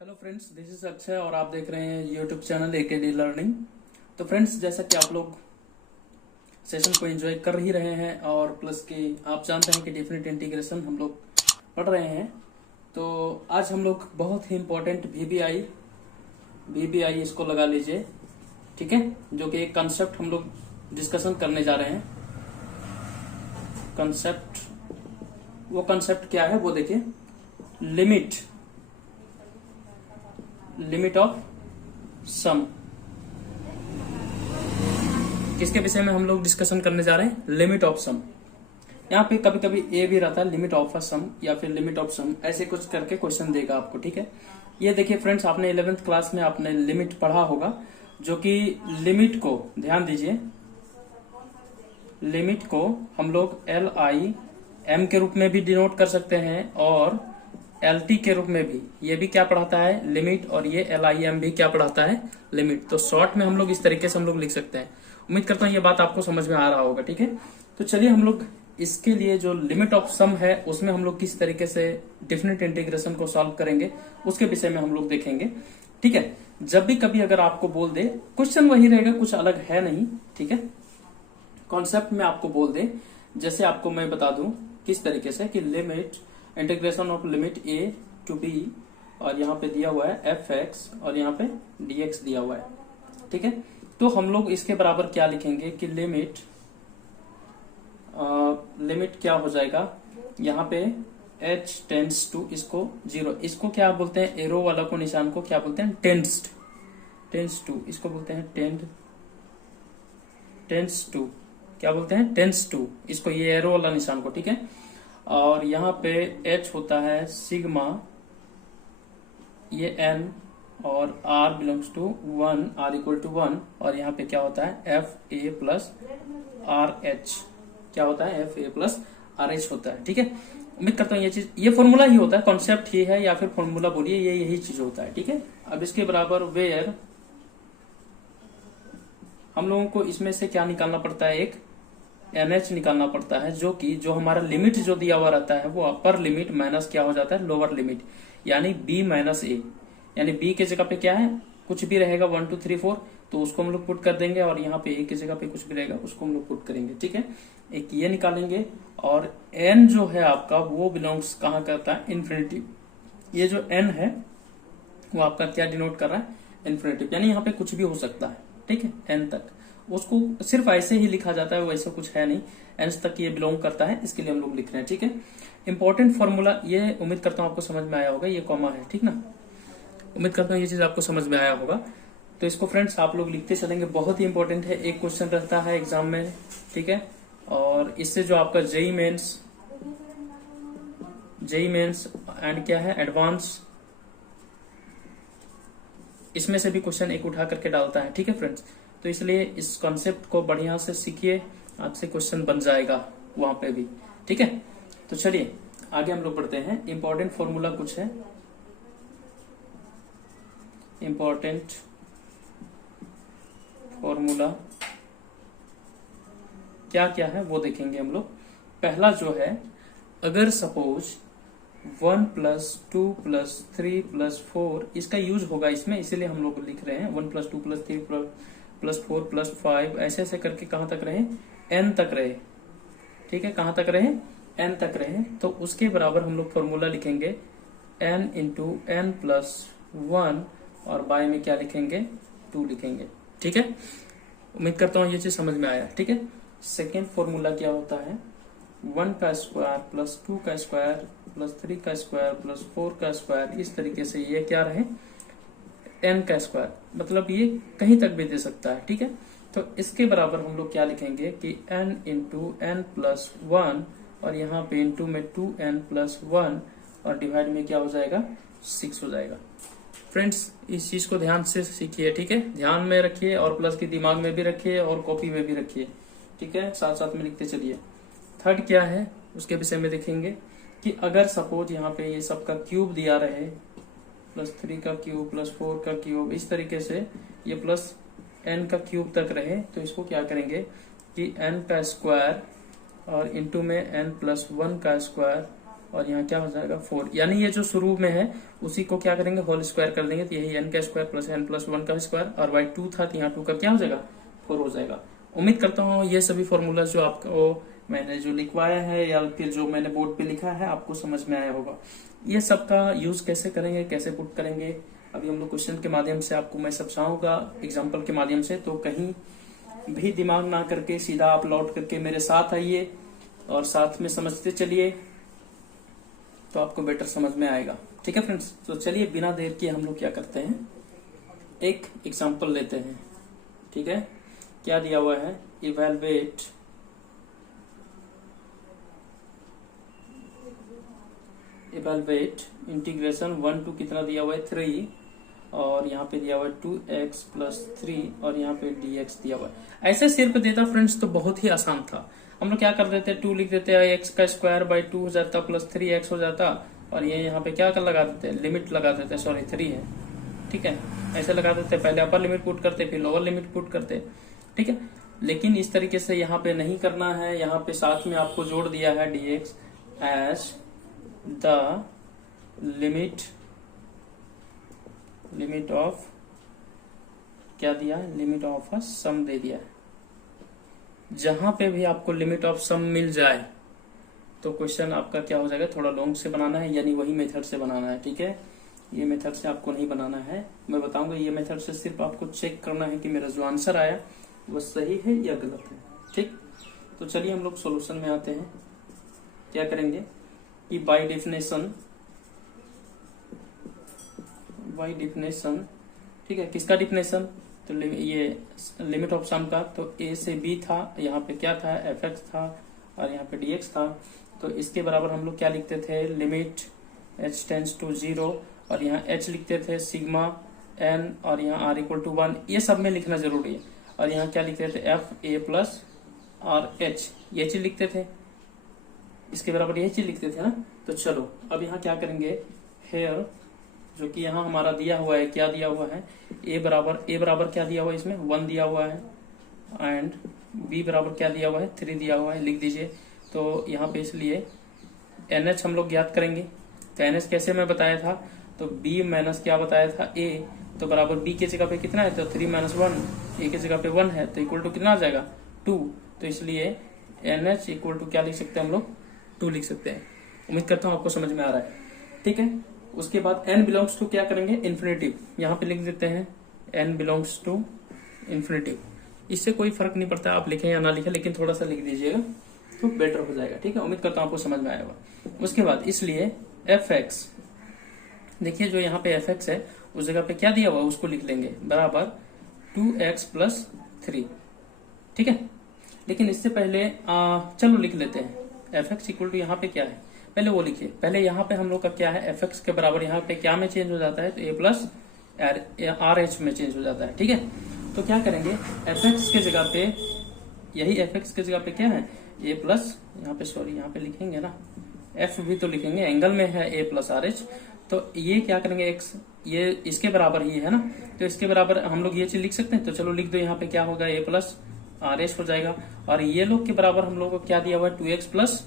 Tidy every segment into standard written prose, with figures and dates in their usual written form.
Hello friends, this is Akshay और आप देख रहे हैं यूट्यूब चैनल एकेडी लर्निंग। तो फ्रेंड्स, जैसा कि आप लोग सेशन को एंजॉय कर ही रहे हैं और प्लस कि आप जानते हैं कि डेफिनेट इंटीग्रेशन हम लोग पढ़ रहे हैं। तो आज हम लोग बहुत ही इम्पोर्टेंट वीबीआई इसको लगा लीजिए, ठीक है, जो कि एक कंसेप्ट हम लोग डिस्कशन करने जा रहे हैं। वो कंसेप्ट क्या है वो देखिए, लिमिट ऑफ सम। किसके विषय में हम लोग डिस्कशन करने जा रहे हैं? Limit of some. यहाँ पे कभी कभी ए भी रहता है, लिमिट ऑफ अ सम या फिर लिमिट ऑफ सम, ऐसे कुछ करके क्वेश्चन देगा आपको, ठीक है। ये देखिए फ्रेंड्स, आपने 11th क्लास में आपने लिमिट पढ़ा होगा, जो कि लिमिट को ध्यान दीजिए, लिमिट को हम लोग LIM के रूप में भी डिनोट कर सकते हैं और LT के रूप में भी। ये भी क्या पढ़ाता है? लिमिट। और ये LIM भी क्या पढ़ाता है? लिमिट। तो शॉर्ट में हम लोग इस तरीके से हम लोग लिख सकते हैं। उम्मीद करता हूँ ये बात आपको समझ में आ रहा होगा, ठीक है। तो चलिए हम लोग इसके लिए जो लिमिट ऑफ सम है उसमें हम लोग किस तरीके से डेफिनेट इंटीग्रेशन को सॉल्व करेंगे उसके विषय में हम लोग देखेंगे, ठीक है। जब भी कभी अगर आपको बोल दे, क्वेश्चन वही रहेगा, कुछ अलग है नहीं, ठीक है। कॉन्सेप्ट में आपको बोल दे, जैसे आपको मैं बता दूं किस तरीके से कि limit integration of limit a to b, और यहाँ पे दिया हुआ है fx और यहाँ पे dx दिया हुआ है, ठीक है। तो हम लोग इसके बराबर क्या लिखेंगे कि लिमिट क्या हो जाएगा, यहाँ पे h टेंड्स टू, इसको 0, इसको क्या बोलते हैं? एरो वाला को निशान को क्या बोलते हैं? टेंड्स टू, इसको बोलते हैं टेंड्स टू, क्या बोलते हैं? टेंड्स टू, इसको ये एरो वाला निशान को, ठीक है। और यहाँ पे h होता है सिग्मा, ये n, और r belongs to 1, r equal to 1, और यहाँ पे क्या होता है? FA प्लस RH, क्या होता है? FA प्लस RH होता है, ठीक है। उम्मीद करता हूँ ये फॉर्मूला ही होता है, कॉन्सेप्ट ही है या फिर फॉर्मूला बोलिए, ये यही चीज होता है, ठीक है। अब इसके बराबर वेयर हम लोगों को इसमें से क्या निकालना पड़ता है? एक NH निकालना पड़ता है, जो हमारा लिमिट जो दिया हुआ रहता है वो अपर लिमिट माइनस क्या हो जाता है? लोअर लिमिट, यानी B माइनस A, यानी B के जगह पे क्या है? कुछ भी रहेगा 1 2 3 4, तो उसको हम लोग पुट कर देंगे, और यहाँ पे A की जगह पे कुछ भी रहेगा उसको हम लोग पुट करेंगे, ठीक है। एक ये निकालेंगे, और N जो है आपका वो बिलोंग्स कहाँ करता है? इन्फिनिटी। ये जो N है वो आपका क्या डिनोट कर रहा है? इन्फिनिटी, यानी यहाँ पे कुछ भी हो सकता है, ठीक है, N तक। उसको सिर्फ ऐसे ही लिखा जाता है, वैसे कुछ है नहीं, एंस तक ये बिलोंग करता है, इसके लिए हम लोग लिख रहे हैं, ठीक है। इंपॉर्टेंट फॉर्मूला, ये उम्मीद करता हूँ आपको समझ में आया होगा, ये कॉमा है, ठीक ना। उम्मीद करता हूँ ये चीज आपको समझ में आया होगा। तो इसको फ्रेंड्स आप लोग लिखते चलेंगे, बहुत ही इंपॉर्टेंट है, एक क्वेश्चन रहता है एग्जाम में, ठीक है। और इससे जो आपका जेई मेन्स एंड क्या है? एडवांस, इसमें से भी क्वेश्चन एक उठा करके डालता है, ठीक है फ्रेंड्स। तो इसलिए इस कॉन्सेप्ट को बढ़िया से सीखिए, आपसे क्वेश्चन बन जाएगा वहां पे भी, ठीक है। तो चलिए आगे हम लोग बढ़ते हैं। इंपॉर्टेंट फॉर्मूला कुछ है, इंपॉर्टेंट फॉर्मूला क्या क्या है वो देखेंगे हम लोग। पहला जो है, अगर सपोज 1 प्लस 2 प्लस 3 प्लस 4, इसका यूज होगा इसमें, इसीलिए हम लोग लिख रहे हैं 1 प्लस 2 प्लस 3 प्लस 4 प्लस 5, ऐसे ऐसे करके कहां तक रहे? N तक रहे, ठीक है। कहां तक रहे? N तक रहे। तो उसके बराबर हम लोग फॉर्मूला लिखेंगे N इंटू N प्लस 1, और बाय में क्या लिखेंगे? 2 लिखेंगे, ठीक है। उम्मीद करता हूँ ये चीज समझ में आया, ठीक है। सेकेंड फॉर्मूला क्या होता है? 1 का स्क्वायर प्लस 2 का स्क्वायर प्लस 3 का स्क्वायर प्लस 4 का स्क्वायर, इस तरीके से ये क्या रहे? N का स्क्वायर, मतलब ये कहीं तक भी दे सकता है, ठीक है। तो इसके बराबर हम लोग क्या लिखेंगे कि N इंटू N प्लस 1, और यहाँ पे इंटू में 2N प्लस 1, और डिवाइड में क्या हो जाएगा? 6 हो जाएगा। फ्रेंड्स इस चीज को ध्यान से सीखिए, ठीक है, ध्यान में रखिए, और प्लस की दिमाग में भी रखिए और कॉपी में भी रखिए, ठीक है, साथ साथ में लिखते चलिए। थर्ड क्या है उसके विषय में देखेंगे कि अगर सपोज यहाँ पे ये सबका क्यूब दिया रहे, प्लस 3 का क्यूब प्लस 4 का क्यूब, इस तरीके से ये प्लस N का क्यूब तक रहे, तो इसको क्या करेंगे कि N का स्क्वायर और इंटू में N प्लस 1 का स्क्वायर और यहाँ क्या हो जाएगा 4, यानी ये जो शुरू में है उसी को क्या करेंगे होल स्क्वायर कर देंगे, तो यही n का स्क्वायर प्लस n प्लस 1 का स्क्वायर, और y 2 था तो यहाँ 2 का क्या हो जाएगा 4 हो जाएगा। उम्मीद करता हूँ ये सभी फॉर्मूला जो आपको मैंने जो लिखवाया है या फिर जो मैंने बोर्ड पे लिखा है आपको समझ में आया होगा। ये सब का यूज कैसे करेंगे, कैसे पुट करेंगे, अभी हम लोग क्वेश्चन के माध्यम से आपको मैं समझाऊंगा, एग्जाम्पल के माध्यम से। तो कहीं भी दिमाग ना करके सीधा आप लौट करके मेरे साथ आइए और साथ में समझते चलिए, तो आपको बेटर समझ में आएगा। ठीक है फ्रेंड्स, तो चलिए बिना देर किए हम लोग क्या करते हैं, एक एग्जाम्पल लेते हैं। ठीक है, क्या दिया हुआ है, इवेलुएट इंटीग्रेशन 1 to कितना दिया हुआ है 3, और यहाँ पे दिया हुआ है 2x प्लस 3 और यहाँ पे dx दिया हुआ है। ऐसे सिर्फ देता फ्रेंड्स तो बहुत ही आसान था, हम लोग क्या कर देते 2 लिख देते हैं, x का स्क्वायर बाई 2 हो जाता प्लस 3x हो जाता, और ये यहाँ पे क्या कर लगा देते लिमिट लगा देते, सॉरी 3 है, ठीक है, ऐसे लगा देते, पहले अपर लिमिट पुट करते फिर लोअर लिमिट पुट करते। ठीक है, लेकिन इस तरीके से यहाँ पे नहीं करना है, यहाँ पे साथ में आपको जोड़ दिया है dx as the limit of क्या दिया है, लिमिट ऑफ अ सम दे दिया है। जहां पे भी आपको लिमिट ऑफ सम मिल जाए तो क्वेश्चन आपका क्या हो जाएगा, थोड़ा लॉन्ग से बनाना है, यानी वही मेथड से बनाना है। ठीक है, ये मेथड से आपको नहीं बनाना है, मैं बताऊंगा। ये मेथड से सिर्फ आपको चेक करना है कि मेरा जो आंसर आया वो सही है या गलत है। ठीक, तो चलिए हम लोग सॉल्यूशन में आते हैं। क्या करेंगे कि बाय डेफिनेशन, ठीक है, किसका डिफिनेशन, तो ये लिमिट ऑफ सम का, तो a से b था, यहाँ पे क्या था fx था और यहाँ पे dx था, तो इसके बराबर हम लोग क्या लिखते थे, लिमिट h टेंड्स टू 0, और यहाँ h लिखते थे सिग्मा n, और यहाँ r इक्वल टू 1, ये सब में लिखना जरूरी है। और यहाँ क्या लिखते थे f a प्लस और h, ये चीज लिखते थे, इसके बराबर यही चीज लिखते थे ना। तो चलो अब यहाँ क्या करेंगे, हेयर जो कि यहाँ हमारा दिया हुआ है, क्या दिया हुआ है, a बराबर क्या दिया हुआ है, इसमें 1 दिया हुआ है, एंड b बराबर क्या दिया हुआ है 3 दिया हुआ है, लिख दीजिए। तो यहाँ पे इसलिए NH हम लोग ज्ञात करेंगे, तो NH कैसे मैं बताया था, तो b माइनस क्या बताया था a, तो बराबर b के जगह पे कितना है, तो 3 माइनस 1, a के जगह पे 1 है, तो इक्वल टू कितना आ जाएगा 2, तो इसलिए NH इक्वल टू क्या लिख सकते हैं हम लोग 2 लिख सकते हैं। उम्मीद करता हूँ आपको समझ में आ रहा है। ठीक है, उसके बाद n बिलोंग्स टू क्या करेंगे, इन्फिनिटिव, यहाँ पे लिख देते हैं n बिलोंग्स टू इन्फिनिटिव। इससे कोई फर्क नहीं पड़ता आप लिखें या ना लिखें, लेकिन थोड़ा सा लिख दीजिएगा तो बेटर हो जाएगा। ठीक है, उम्मीद करता हूँ आपको समझ में आया होगा। उसके बाद इसलिए fx, देखिए जो यहाँ पे fx है उस जगह पे क्या दिया हुआ उसको लिख लेंगे, बराबर 2x प्लस 3। ठीक है, लेकिन इससे पहले चलो लिख लेते हैं fx इक्वल टू यहाँ पे क्या है, पहले वो लिखिए। पहले यहाँ पे हम लोग का क्या है, fx के बराबर यहाँ पे क्या में चेंज हो जाता है, तो a प्लस RH में चेंज हो जाता है। ठीक है, तो क्या करेंगे, fx के जगह पे, यही fx के जगह पे क्या है a प्लस, यहाँ पे सॉरी यहाँ पे लिखेंगे ना, f भी तो लिखेंगे, एंगल में है a प्लस RH, तो ये क्या करेंगे x, ये इसके बराबर ही है ना, तो इसके बराबर हम लोग ये चीज लिख सकते हैं, तो चलो लिख दो, यहाँ पे क्या होगा a प्लस RH हो जाएगा, और ये लोग के बराबर हम लोग को क्या दिया हुआ है 2x प्लस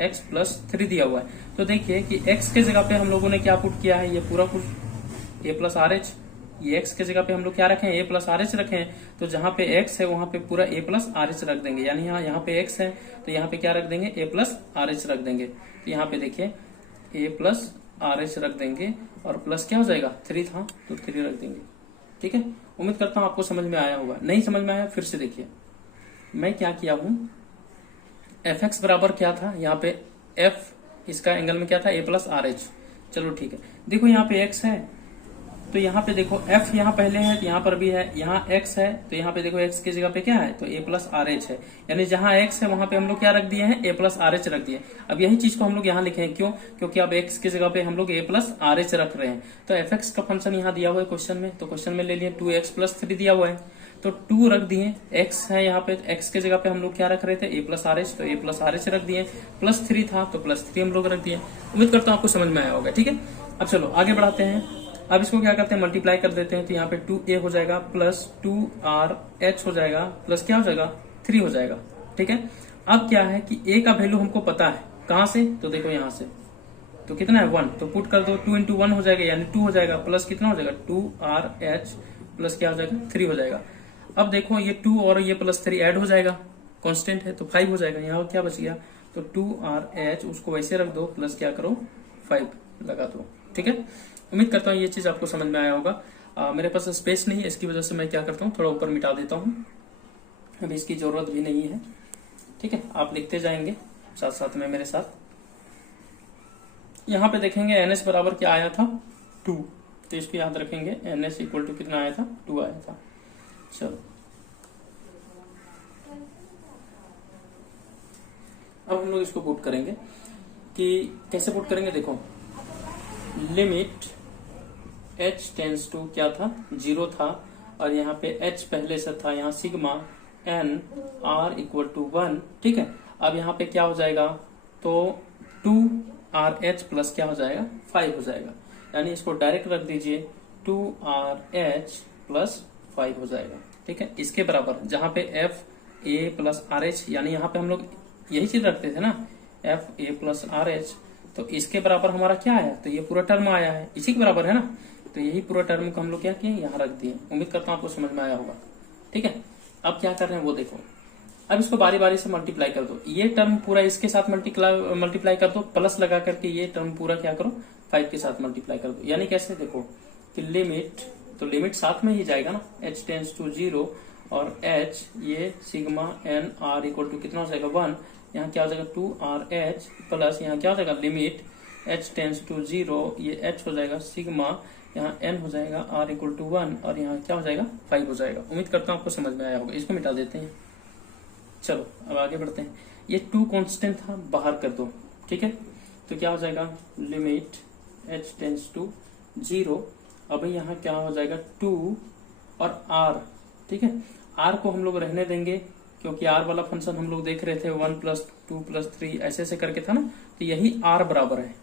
x प्लस 3 दिया हुआ है। तो देखिए कि x के जगह पे हम लोगों ने क्या पुट किया है, ये पूरा कुछ a प्लस RH, ये x के जगह पे हम लोग क्या रखें, a प्लस RH रखे हैं, तो जहां पे x है वहां पे पूरा a प्लस RH रख देंगे, यानी यहाँ पे x है तो यहाँ पे क्या रख देंगे, a प्लस RH रख देंगे। तो यहाँ पे देखिए a प्लस RH रख देंगे, और प्लस क्या हो जाएगा 3 था तो 3 रख देंगे। ठीक है, उम्मीद करता हूँ आपको समझ में आया होगा। नहीं समझ में आया फिर से देखिए, मैं क्या किया हूँ, fx बराबर क्या था, यहाँ पे f इसका एंगल में क्या था a प्लस RH। चलो ठीक है, देखो यहाँ पे x है, तो यहाँ पे देखो f यहाँ पहले है तो यहाँ पर भी है, यहाँ x है तो यहाँ पे देखो x की जगह पे क्या है, तो a प्लस RH है, यानी जहाँ x है वहां पे हम लोग क्या रख दिए हैं, a प्लस RH रख दिए। अब यही चीज को हम लोग यहाँ लिखे, क्यों, क्योंकि अब x की जगह पे हम लोग a प्लस RH रख रहे हैं। तो fx का फंक्शन यहाँ दिया हुआ है क्वेश्चन में, तो क्वेश्चन में ले लिए 2x प्लस 3 दिया हुआ है, तो 2 रख दिए, x है यहाँ पे, x के जगह पे हम लोग क्या रख रहे थे a प्लस RH, तो a प्लस RH रख दिए, प्लस 3 था तो प्लस 3 हम लोग रख दिए। उम्मीद करता हूँ आपको समझ में आया होगा। ठीक है, अब चलो आगे बढ़ाते हैं। अब इसको क्या करते हैं, मल्टीप्लाई कर देते हैं, तो यहाँ पे 2a हो जाएगा प्लस 2RH हो जाएगा, प्लस क्या हो जाएगा 3 हो जाएगा। ठीक है, अब क्या है कि a का वैल्यू हमको पता है, कहां से, तो देखो यहाँ से तो कितना है 1, तो पुट कर दो 2 इंटू 1 हो जाएगा यानी 2 हो जाएगा, प्लस कितना हो जाएगा 2RH प्लस क्या हो जाएगा 3 हो जाएगा। अब देखो ये 2 और ये प्लस 3 ऐड हो जाएगा, कांस्टेंट है तो 5 हो जाएगा। यहाँ क्या बच गया, तो 2RH उसको वैसे रख दो प्लस क्या करो 5 लगा दो। ठीक है, उम्मीद करता हूँ ये चीज आपको समझ में आया होगा। मेरे पास स्पेस नहीं है, इसकी वजह से मैं क्या करता हूँ थोड़ा ऊपर मिटा देता हूँ, अभी इसकी जरूरत भी नहीं है। ठीक है, आप लिखते जाएंगे साथ साथ में मेरे साथ। यहाँ पे देखेंगे NS बराबर क्या आया था 2, तो इसको याद रखेंगे NS इक्वल टू कितना आया था 2 आया था। चलो अब हम लोग इसको पुट करेंगे कि कैसे पुट करेंगे। देखो लिमिट h टेंस टू क्या था 0 था, और यहाँ पे h पहले से था, यहाँ sigma n r equal to 1। ठीक है, अब यहाँ पे क्या हो जाएगा, तो 2RH प्लस क्या हो जाएगा 5 हो जाएगा, यानी इसको डायरेक्ट रख दीजिए 2RH प्लस 5 हो जाएगा। ठीक है, इसके बराबर जहां पे FA प्लस RH, यानी यहाँ पे हम लोग यही चीज रखते थे ना FA प्लस RH, तो इसके बराबर हमारा क्या आया, तो ये पूरा टर्म आया है, इसी के बराबर है ना, तो यही पूरा टर्म को हम लोग क्या किए यहाँ रख दिए। उम्मीद करता हूँ आपको समझ में आया होगा। ठीक है, अब क्या कर रहे हैं वो देखो, अब इसको बारी बारी से मल्टीप्लाई कर दो, ये टर्म पूरा इसके साथ मल्टीप्लाई कर दो, प्लस लगा करके ये टर्म पूरा क्या करो 5 के साथ मल्टीप्लाई कर दो। यानी कैसे, देखो कि लिमिट, तो लिमिट साथ में ही जाएगा ना, h टेंस टू 0 और h ये sigma n r equal to कितना हो जाएगा 1, यहाँ क्या हो जाएगा 2RH प्लस यहाँ क्या हो जाएगा लिमिट h टेंस टू 0, ये h हो जाएगा सिग्मा, यहाँ n हो जाएगा r इक्वल टू 1 और यहाँ क्या हो जाएगा 5 हो जाएगा। उम्मीद करता हूँ आपको समझ में आया होगा। इसको मिटा देते हैं। चलो अब आगे बढ़ते हैं। ये 2 कांस्टेंट था, बाहर कर दो। ठीक है, तो क्या हो जाएगा लिमिट h टेंस टू 0, अब यहाँ क्या हो जाएगा 2 और r। ठीक है, r को हम लोग रहने देंगे क्योंकि r वाला फंक्शन हम लोग देख रहे थे 1 प्लस 2 प्लस 3 ऐसे ऐसे करके था ना, तो यही r बराबर है।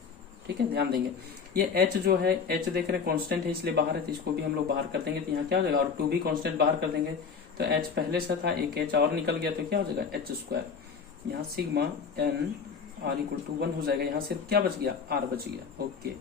ठीक है, ध्यान देंगे ये h जो है, h देख रहे कांस्टेंट है इसलिए बाहर है, तो इसको भी हम लोग बाहर कर देंगे, तो यहाँ क्या हो जाएगा, और 2 भी कांस्टेंट बाहर कर देंगे, तो h पहले से था, एक h और निकल गया, तो क्या हो जाएगा h स्क्वायर, यहाँ sigma n r equal to 1 हो जाएगा, यहाँ सिर्फ क्या बच गया r बच गया। ओके,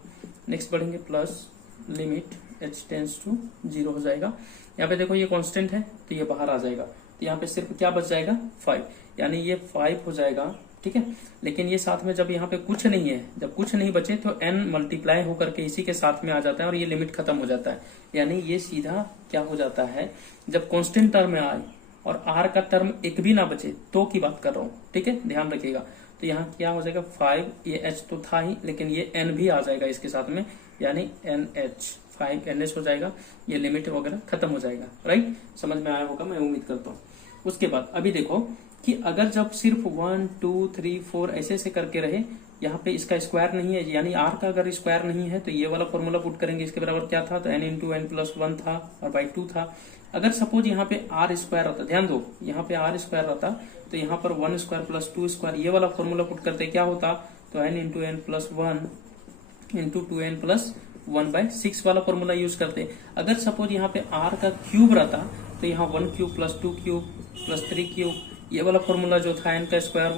नेक्स्ट बढ़ेंगे, plus limit h tends to 0 हो जाएगा। यहाँ पे देखो ये कांस्टेंट है तो ये बाहर आ जाएगा, तो यहाँ पे सिर्फ क्या बच जाएगा 5, यानी ये 5 हो जाएगा। ठीक है, लेकिन ये साथ में जब यहाँ पे कुछ नहीं है, जब कुछ नहीं बचे तो n मल्टीप्लाई होकर के इसी के साथ में आ जाता है और ये लिमिट खत्म हो जाता है, यानी ये सीधा क्या हो जाता है, जब कांस्टेंट टर्म में आए और r का टर्म एक भी ना बचे तो की बात कर रहा हूँ। ठीक है, ध्यान रखिएगा, तो यहाँ क्या हो जाएगा 5, ये h तो था ही लेकिन ये n भी आ जाएगा इसके साथ में, यानी NH 5NH हो जाएगा, ये लिमिट वगैरह खत्म हो जाएगा। राइट, समझ में आया होगा मैं उम्मीद करता हूँ। उसके बाद अभी देखो कि अगर जब सिर्फ 1 2 3 4 ऐसे ऐसे करके रहे, यहाँ पे इसका स्क्वायर नहीं है, यानी r का अगर स्क्वायर नहीं है तो ये वाला फॉर्मूला पुट करेंगे, इसके बराबर क्या था, तो n इंटू n प्लस 1 था और बाई 2 था। अगर सपोज यहाँ पे r स्क्वायर रहता, ध्यान दो यहाँ पे r स्क्वायर रहता, तो यहाँ पर 1 स्क्वायर प्लस 2 स्क्वायर ये वाला फॉर्मूला पुट करते क्या होता, तो n into n plus 1 into 2n plus 1/6 वाला फॉर्मूला यूज करते। अगर सपोज यहाँ पे r का क्यूब रहता तो यहाँ 1 cube plus 2 cube plus 3 cube, ये वाला फॉर्मूला जो था n का स्क्वायर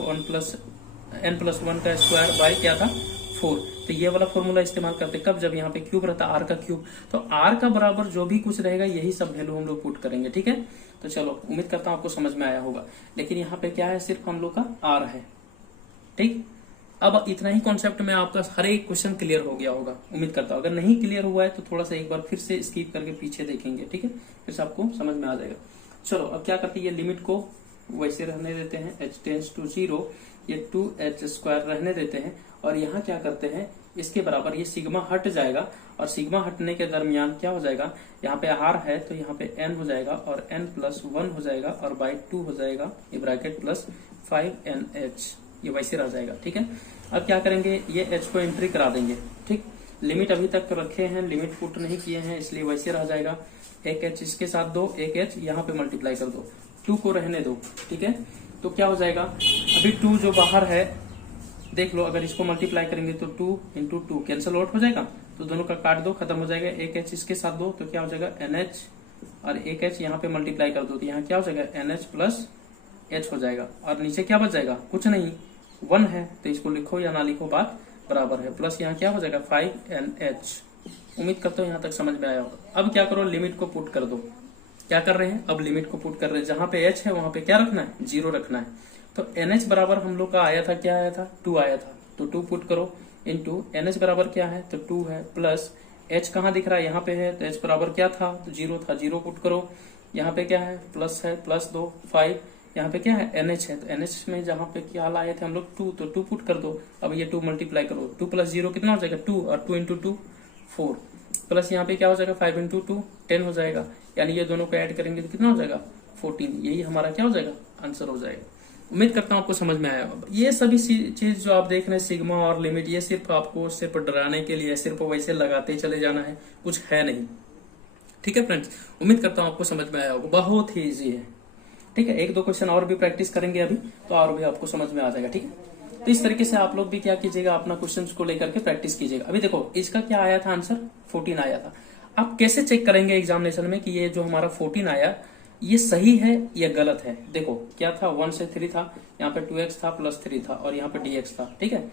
n प्लस 1 का स्क्वायर बाय क्या था 4, तो ये वाला फॉर्मूला इस्तेमाल करते कब, जब यहाँ पे क्यूब रहता r का क्यूब, तो r का बराबर जो भी कुछ रहेगा यही सब वैल्यू हम लोग पुट करेंगे। ठीक है, तो चलो उम्मीद करता हूँ आपको समझ में आया होगा। लेकिन यहाँ पे क्या है, सिर्फ हम लोग का r है। ठीक, अब इतना ही कॉन्सेप्ट में आपका हर एक क्वेश्चन क्लियर हो गया होगा उम्मीद करता हूँ। अगर नहीं क्लियर हुआ है तो थोड़ा सा एक बार फिर से स्किप करके पीछे देखेंगे। ठीक है, फिर से आपको समझ में आ जाएगा। चलो अब क्या करते हैं, ये लिमिट को वैसे रहने देते हैं, h टेंस टू 0, ये 2h स्क्वायर रहने देते हैं, और यहाँ क्या करते हैं, इसके बराबर ये सिग्मा हट जाएगा, और सिग्मा हटने के दरमियान क्या हो जाएगा, यहाँ पे r है तो यहाँ पे n हो जाएगा और n प्लस 1 हो जाएगा और बाई 2 हो जाएगा, ये ब्रैकेट प्लस 5NH, ये वैसे रह जाएगा। ठीक है, अब क्या करेंगे, ये h को एंट्री करा देंगे। ठीक, लिमिट अभी तक रखे हैं, लिमिट पुट नहीं किए हैं इसलिए वैसे रह जाएगा। एक h इसके साथ दो, एक h यहाँ पे मल्टीप्लाई कर दो, 2 को रहने दो। ठीक है, तो क्या हो जाएगा, अभी 2 जो बाहर है देख लो, अगर इसको मल्टीप्लाई करेंगे तो 2 इंटू 2 कैंसिल आउट हो जाएगा, तो दोनों का काट दो, खत्म हो जाएगा। एक h इसके साथ दो तो क्या हो जाएगा NH, और एक h यहाँ पे मल्टीप्लाई कर दो तो यहाँ क्या हो जाएगा NH प्लस h हो जाएगा, और नीचे क्या बच जाएगा, कुछ नहीं, 1 है, तो इसको लिखो या ना लिखो बात बराबर है प्लस यहाँ क्या हो जाएगा 5NH। उम्मीद करता हूँ यहाँ तक समझ में आया होगा। अब क्या करो, लिमिट को पुट कर दो। क्या कर रहे हैं, अब लिमिट को पुट कर रहे हैं। जहां पे h है वहां पे क्या रखना है, 0 रखना है। तो NH बराबर हम लोग का आया था, क्या आया था, 2 आया था, तो 2 पुट करो इंटू NH बराबर क्या है, तो 2 है, प्लस h कहाँ दिख रहा है, यहाँ पे है, तो h बराबर क्या था, तो 0 था, 0 पुट करो। यहाँ पे क्या है, प्लस है, प्लस 2 5, यहाँ पे क्या है, NH है, तो NH में जहाँ पे क्या लाए थे हम लोग 2, तो 2 पुट कर दो। अब ये 2 मल्टीप्लाई करो, 2 प्लस 0 कितना हो जाएगा 2, और 2 इंटू 2 4, प्लस यहाँ पे क्या हो जाएगा 5 इंटू 2 10 हो जाएगा, यानी ये दोनों को ऐड करेंगे तो कितना हो जाएगा 14। यही हमारा क्या हो जाएगा, आंसर हो जाएगा। उम्मीद करता हूँ आपको समझ में आया होगा। ये सभी चीज जो आप देख रहे हैं, सिग्मा और लिमिट, ये सिर्फ आपको सिर्फ डराने के लिए, सिर्फ वैसे लगाते चले जाना है, कुछ है नहीं। ठीक है फ्रेंड्स, उम्मीद करता हूँ आपको समझ में आया होगा, बहुत ही ईजी है। ठीक है, एक दो क्वेश्चन और भी प्रैक्टिस करेंगे अभी, तो और भी आपको समझ में आ जाएगा। ठीक है, तो इस तरीके से आप लोग भी क्या कीजिएगा, अपना क्वेश्चन को लेकर के प्रैक्टिस कीजिएगा। अभी देखो इसका क्या आया था आंसर, 14 आया था। आप कैसे चेक करेंगे एग्जामिनेशन में कि ये जो हमारा 14 आया ये सही है या गलत है। देखो क्या था, 1 से 3 था, यहाँ पे 2x था प्लस 3 था, और यहाँ पे dx था। ठीक है,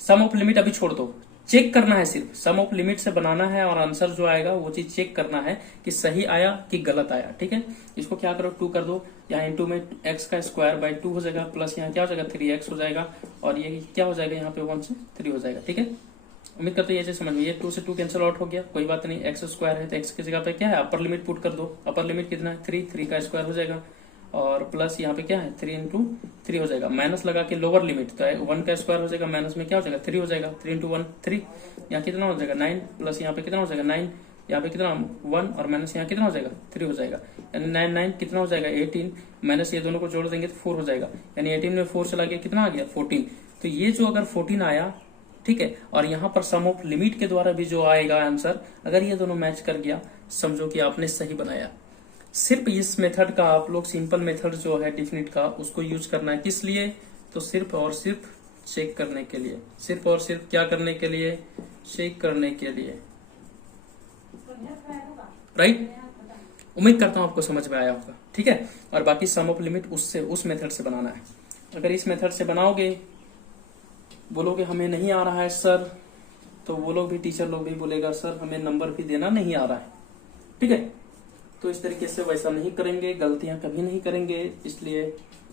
सम ऑफ लिमिट अभी छोड़ दो, चेक करना है, सिर्फ सम ऑफ लिमिट से बनाना है, और आंसर जो आएगा वो चीज चेक करना है कि सही आया कि गलत आया। ठीक है, इसको क्या करो, 2 कर दो, यहाँ इंटू में x का स्क्वायर बाई 2 हो जाएगा, प्लस यहाँ क्या हो जाएगा 3x हो जाएगा, और ये क्या हो जाएगा, यहाँ पे 1 से 3 हो जाएगा। ठीक है, उम्मीद करते ये चीज समझ में, ये 2 से 2 कैंसिल आउट हो गया, कोई बात नहीं, एक्स स्क्वायर है तो एक्स की जगह पे क्या है, अपर लिमिट पुट कर दो। अपर लिमिट कितना है 3 का स्क्वायर हो जाएगा, और प्लस यहाँ पे क्या है 3 इंटू 3 हो जाएगा, माइनस लगा के लोअर लिमिट, तो 1 का स्क्वायर हो जाएगा, माइनस में क्या हो जाएगा 3 हो जाएगा, 3 इंटू 1 3, यहाँ कितना हो जाएगा 9, प्लस यहाँ पे कितना हो जाएगा 9, यहाँ पे कितना 1, और माइनस यहाँ कितना हो जाएगा 3 हो जाएगा, यानी 9 9 कितना हो जाएगा 18, माइनस ये दोनों को जोड़ देंगे तो 4 हो जाएगा, यानी 18 में 4 चला गया, कितना आ गया 14। तो ये जो अगर 14 आया, ठीक है, और यहाँ पर सम ऑफ लिमिट के द्वारा भी जो आएगा आंसर, अगर ये दोनों मैच कर गया, समझो कि आपने सही बनाया। सिर्फ इस मेथड का आप लोग, सिंपल मेथड जो है डिफिनिट का, उसको यूज करना है। किस लिए, तो सिर्फ और सिर्फ चेक करने के लिए, सिर्फ और सिर्फ क्या करने के लिए, चेक करने के लिए। राइट, उम्मीद करता हूं आपको समझ में आया होगा। ठीक है, और बाकी सम ऑफ लिमिट उससे, उस मेथड से बनाना है। अगर इस मेथड से बनाओगे, बोलोगे हमें नहीं आ रहा है सर, तो वो लोग भी, टीचर लोग भी बोलेगा सर हमें नंबर भी देना नहीं आ रहा है। ठीक है, तो इस तरीके से वैसा नहीं करेंगे, गलतियां कभी नहीं करेंगे। इसलिए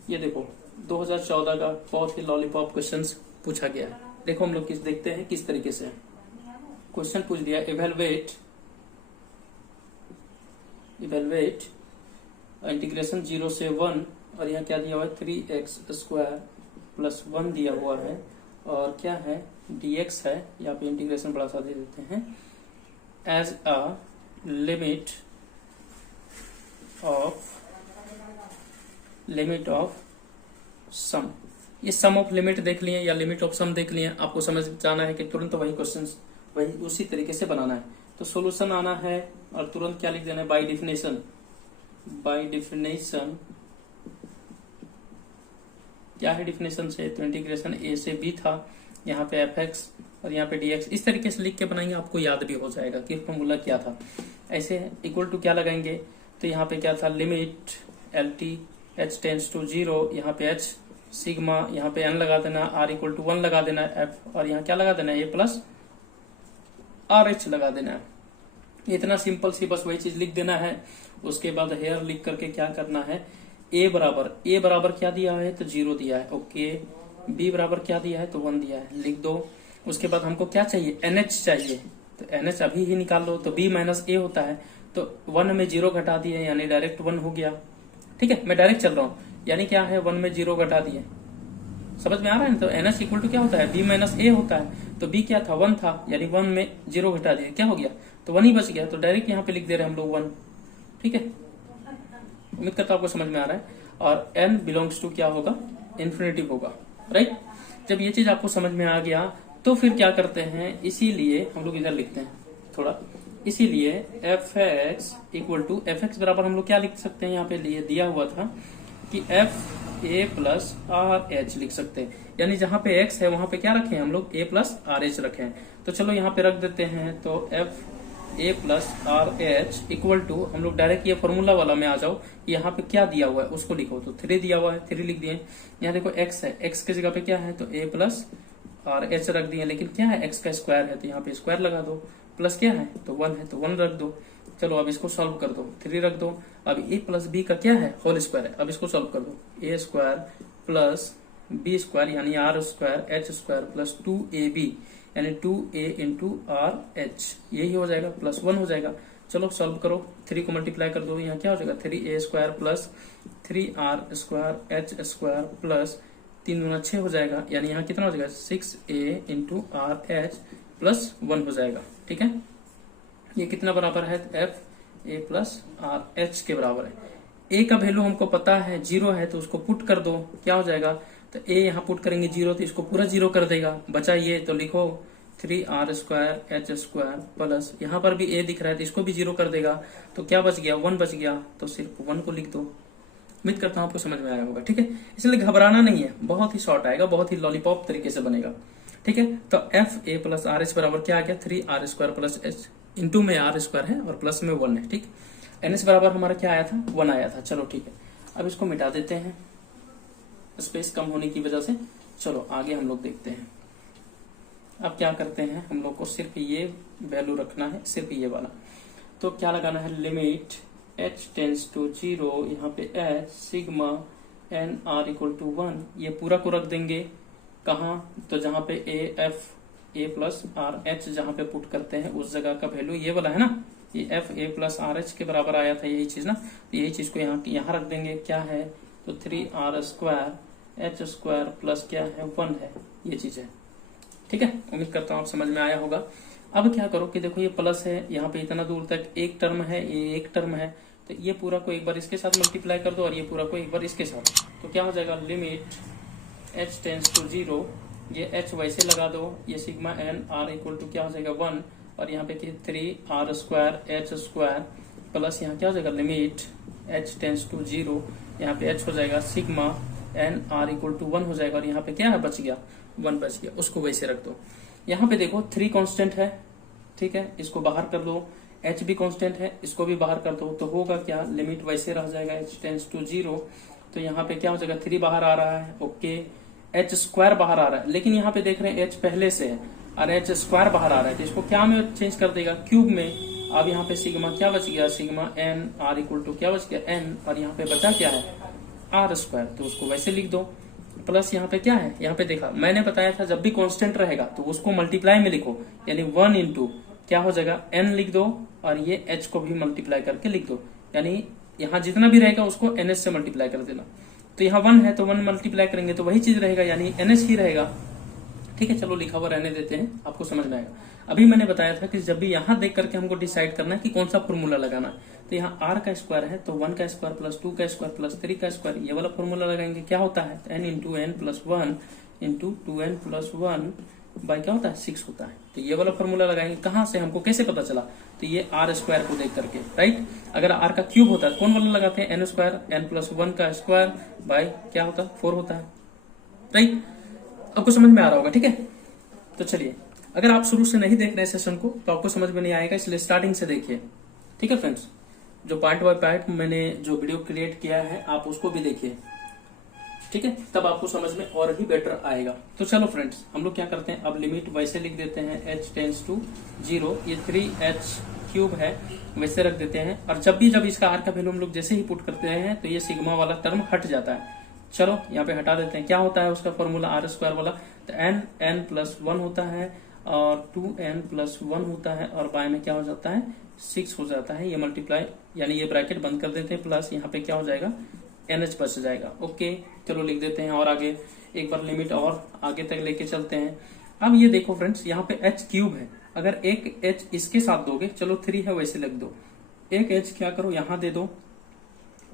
ये देखो 2014 का बहुत ही लॉलीपॉप क्वेश्चंस पूछा गया है। देखो हम लोग किस देखते हैं किस तरीके से क्वेश्चन पूछ दिया, इवेलुएट इंटीग्रेशन 0 से 1, और यहाँ क्या दिया हुआ है 3x स्क्वायर प्लस 1 दिया हुआ है, और क्या है dx है, यहाँ पे इंटीग्रेशन बड़ा सा दे देते हैं, as a limit of some. ये सम ऑफ लिमिट देख लिए या लिमिट ऑफ सम देख लिए, आपको समझ जाना है कि तुरंत वही क्वेश्चन वही उसी तरीके से बनाना है। तो सॉल्यूशन आना है और तुरंत क्या लिख देना है, बाय डेफिनेशन क्या है डिफिनेशन से, तो इंटीग्रेशन a से b था, यहाँ पे fx और यहाँ पे dx, इस तरीके से लिख के बनाएंगे, आपको याद भी हो जाएगा कि फॉर्मूला क्या था। ऐसे इक्वल टू क्या लगाएंगे, तो यहाँ पे क्या था, limit LT h tends to 0, यहाँ पे h सिग्मा, यहाँ पे n लगा देना, r इक्वल टू 1 लगा देना f, और यहाँ क्या लगा देना a प्लस RH लगा देना है। इतना सिंपल सी बस वही चीज लिख देना है। उसके बाद हेयर लिख करके क्या करना है, a बराबर क्या दिया है, तो 0 दिया है, ओके। b बराबर क्या दिया है, तो 1 दिया है, लिख दो। उसके बाद हमको क्या चाहिए, NH चाहिए, तो NH अभी ही निकाल लो, तो b माइनस a होता है, तो 1 में 0 घटा दिए, यानी डायरेक्ट 1 हो गया। ठीक है, मैं डायरेक्ट चल रहा हूँ, यानी क्या है 1 में 0 घटा दिए, समझ में आ रहा है ना। तो NH इक्वल टू क्या होता है, b माइनस a होता है, तो b क्या था 1 था, यानी 1 में 0 घटा दिए, क्या हो गया, तो 1 ही बच गया, तो डायरेक्ट यहाँ पे लिख दे रहे हैं हम लोग 1। ठीक है, उम्मीद करता हूं आपको समझ में आ रहा है। और n बिलोंग्स टू क्या होगा, इन्फिनिटिव होगा। राइट, जब ये चीज आपको समझ में आ गया तो फिर क्या करते हैं, इसीलिए हम लोग इधर लिखते हैं थोड़ा, इसीलिए fx इक्वल टू fx बराबर हम लोग क्या लिख सकते हैं, यहाँ पे लिए दिया हुआ था कि fa प्लस RH लिख सकते हैं, यानी जहां पे x है वहां पे क्या रखे हैं हम लोग, a प्लस RH रखे हैं। तो चलो यहाँ पे रख देते हैं, तो fa plus RH equal to, हम लोग डायरेक्ट ये फॉर्मूला वाला में आ जाओ, यहाँ पे क्या दिया हुआ है उसको लिखो, तो 3 दिया हुआ है 3 लिख दिए। यहाँ देखो x है, x की जगह पे क्या है, तो a प्लस और एच रख दिए, लेकिन क्या है एक्स का स्क्वायर है तो यहाँ पे स्क्वायर लगा दो, प्लस क्या है तो 1 है तो 1 रख दो। चलो अब इसको सॉल्व कर दो, 3 रख दो। अब ए प्लस बी का क्या है होल स्क्वायर है, अब इसको सॉल्व कर दो, A square plus B square यानी R square H square plus 2ab यानी 2a इंटू आर एच, यही हो जाएगा प्लस 1 हो जाएगा। चलो सॉल्व करो, 3 को मल्टीप्लाई कर दो, यहाँ क्या हो जाएगा 3a square plus 3r square H square plus 3 दूना 6 हो जाएगा, यानी यहाँ कितना हो जाएगा 6a into R H plus 1 हो जाएगा। ठीक है, ये कितना बराबर है F A plus R H के बराबर है। ए का वैल्यू हमको पता है 0 है तो उसको पुट कर दो, क्या हो जाएगा तो ए यहाँ पुट करेंगे 0 तो इसको पूरा 0 कर देगा, बचा ये तो लिखो 3r square H square plus यहाँ पर भी ए दिख रहा है तो इसको भी 0 कर देगा, तो क्या बच गया 1 बच गया, तो सिर्फ 1 को लिख दो। उम्मीद करता हूँ आपको समझ में आया होगा। ठीक है, इसलिए घबराना नहीं है, बहुत ही शॉर्ट आएगा, बहुत ही लॉलीपॉप तरीके से बनेगा। ठीक है, तो F A plus R H बराबर क्या आ गया 3r square plus H, into में आर स्क्वायर है और प्लस में 1 है। ठीक, एन एस बराबर हमारा क्या आया था 1 आया था। चलो ठीक है, अब इसको मिटा देते हैं स्पेस कम होने की वजह से। चलो आगे हम लोग देखते हैं। अब क्या करते हैं, हम लोग को सिर्फ ये वैल्यू रखना है, सिर्फ ये वाला। तो क्या लगाना है लिमिट h टेंस टू 0, यहाँ पे h sigma n r equal to 1, ये पूरा को रख देंगे कहाँ तो जहां पे a प्लस आर एच जहां पे पुट करते हैं उस जगह का वैल्यू ये वाला है ना, ये F A plus R H के बराबर आया था यही चीज ना, तो यही चीज को यहाँ रख देंगे, क्या है तो 3r square H square plus क्या है 1 है, ये चीज है। ठीक है, उम्मीद करता हूँ आप समझ में आया होगा। अब क्या करो कि देखो ये प्लस है, यहाँ पे इतना दूर तक एक टर्म है, ये एक टर्म है, तो ये पूरा को एक बार इसके साथ मल्टीप्लाई कर दो और ये पूरा को एक बार इसके साथ, तो क्या हो जाएगा लिमिट h टेंस टू 0, ये h वैसे लगा दो, ये sigma n r equal to क्या हो जाएगा 1 और यहाँ पे 3r square H square plus यहाँ क्या हो जाएगा लिमिट h टेंस टू 0, यहाँ पे h हो जाएगा sigma n r equal to 1 हो जाएगा और यहाँ पे क्या है बच गया 1 बच गया, उसको वैसे रख दो। यहाँ पे देखो 3 कांस्टेंट है, ठीक है, इसको बाहर कर दो, h भी कांस्टेंट है, इसको भी बाहर कर दो, तो होगा क्या लिमिट वैसे रह जाएगा h टेंस टू 0, तो यहाँ पे क्या हो जाएगा 3 बाहर आ रहा है, ओके, h स्क्वायर बाहर आ रहा है, लेकिन यहाँ पे देख रहे हैं h पहले से है और h स्क्वायर बाहर आ रहा है, तो इसको क्या में चेंज कर देगा क्यूब में। अब यहाँ पे सिग्मा क्या बच गया sigma n r equal to क्या बच गया n और यहाँ पे बचा क्या है r स्क्वायर, तो उसको वैसे लिख दो। प्लस यहाँ पे क्या है, यहाँ पे देखा मैंने बताया था जब भी कांस्टेंट रहेगा तो उसको मल्टीप्लाई में लिखो, यानी 1 इंटू क्या हो जाएगा n लिख दो और ये h को भी मल्टीप्लाई करके लिख दो, यानी यहाँ जितना भी रहेगा उसको ns से मल्टीप्लाई कर देना। तो यहाँ 1 है तो 1 मल्टीप्लाई करेंगे तो वही चीज रहेगा, यानी ns ही रहेगा। ठीक है, चलो लिखा हुआ रहने देते हैं, आपको समझ में आएगा। अभी मैंने बताया था कि जब भी यहाँ देख करके हमको डिसाइड करना है कि कौन सा फॉर्मूला लगाना है, तो यहाँ r का स्क्वायर है तो 1 का स्क्वायर प्लस 2 का स्क्वायर प्लस 3 का स्क्वायर, ये वाला फॉर्मूला लगाएंगे, क्या होता है n into N plus 1 into 2n plus 1 by क्या होता है 6 होता है, तो ये वाला फॉर्मूला लगाएंगे। कहाँ से हमको कैसे पता चला, तो ये r स्क्वायर को देख करके, राइट। अगर r का क्यूब होता है कौन वाला लगाते हैं n स्क्वायर, n प्लस 1 का स्क्वायर बाई क्या होता है 4 होता है, राइट। आपको समझ में आ रहा होगा, ठीक है। तो चलिए, अगर आप शुरू से नहीं देख रहे सेशन को तो आपको समझ में नहीं आएगा, इसलिए स्टार्टिंग से देखिए, ठीक है फ्रेंड्स। जो पार्ट बाय पार्ट मैंने जो वीडियो क्रिएट किया है आप उसको भी देखिए, ठीक है, तब आपको समझ में और भी बेटर आएगा। तो चलो फ्रेंड्स, हम लोग क्या करते हैं, अब लिमिट वैसे लिख देते हैं h टेंस टू 0, ये 3h क्यूब है वैसे रख देते हैं, और जब इसका r का वैल्यू हम लोग जैसे ही पुट करते हैं तो ये सिग्मा वाला टर्म हट जाता है। चलो यहाँ पे हटा देते हैं, क्या होता है उसका फॉर्मूला आर स्क्वायर वाला, तो n प्लस 1 होता है और 2n प्लस 1 होता है और बाय में क्या हो जाता है 6 हो जाता है, ये मल्टीप्लाई यानी ये ब्रैकेट बंद कर देते हैं, प्लस यहाँ पे क्या हो जाएगा NH बच जाएगा। ओके, चलो लिख देते हैं और आगे एक बार लिमिट और आगे तक लेके चलते हैं। अब ये देखो फ्रेंड्स, यहाँ पे h क्यूब है, अगर एक h इसके साथ दोगे, चलो 3 है वैसे लिख दो, एक h क्या करो यहाँ दे दो,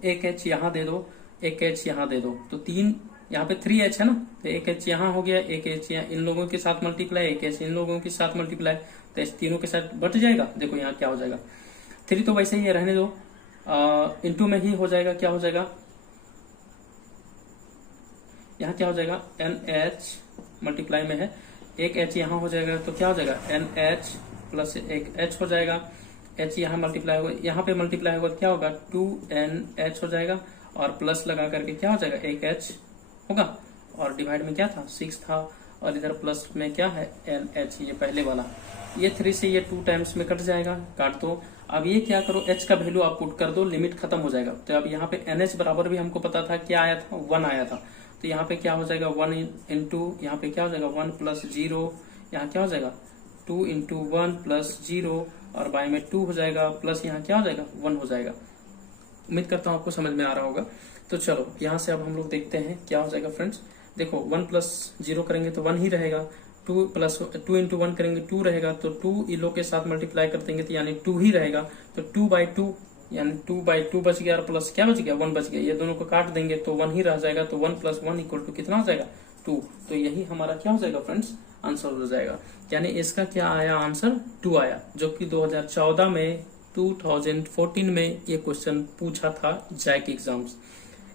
एक h यहाँ दे दो, एक h यहाँ दे दो, तो 3 यहाँ पे 3h है ना, तो एक h यहाँ हो गया, एक h यहाँ इन लोगों के साथ मल्टीप्लाई, एक h इन लोगों के साथ मल्टीप्लाई, तो इस तीनों के साथ बट जाएगा। देखो यहाँ क्या हो जाएगा 3 तो वैसे ही रहने दो, इंटू में ही हो जाएगा, क्या हो जाएगा यहाँ क्या हो जाएगा NH मल्टीप्लाई में है, एक h यहाँ हो जाएगा तो क्या हो जाएगा NH प्लस एक h हो जाएगा, h यहाँ मल्टीप्लाई होगा, यहाँ पे मल्टीप्लाई होगा क्या होगा 2NH हो जाएगा और प्लस लगा करके क्या हो जाएगा एक h होगा और डिवाइड में क्या था 6 था और इधर प्लस में क्या है NH, ये पहले वाला, ये 3 से ये 2 टाइम्स में कट जाएगा, काट दो। अब ये क्या करो, H का वैल्यू आप पुट कर दो, लिमिट खत्म हो जाएगा। तो अब यहाँ पे NH बराबर भी हमको पता था क्या आया था, 1 आया था। तो यहाँ पे क्या हो जाएगा 1 इंटू, यहाँ पे क्या हो जाएगा 1 प्लस 0, यहाँ क्या हो जाएगा 2 इंटू 1 प्लस 0, और बाय में 2 हो जाएगा, प्लस यहाँ क्या हो जाएगा 1 हो जाएगा। उम्मीद करता हूँ आपको समझ में आ रहा होगा। तो चलो यहाँ से अब हम लोग देखते हैं क्या हो जाएगा फ्रेंड्स। देखो 1 प्लस 0 करेंगे तो 1 ही रहेगा, 2 इंटू 1 करेंगे 2 रहेगा, तो 2 इलो के साथ मल्टीप्लाई कर देंगे तो यानी 2 ही रहेगा। तो 2/2 यानी 2/2 बच गया, और प्लस क्या बच गया 1 बच गया, ये दोनों को काट देंगे तो 1 ही रह जाएगा। तो 1 प्लस 1 इक्वल टू कितना हो जाएगा 2। तो यही हमारा क्या हो जाएगा फ्रेंड्स, आंसर हो जाएगा। यानी इसका क्या आया आंसर 2 आया, जो कि 2014 में 2014 में ये क्वेश्चन पूछा था जैक एग्जाम्स।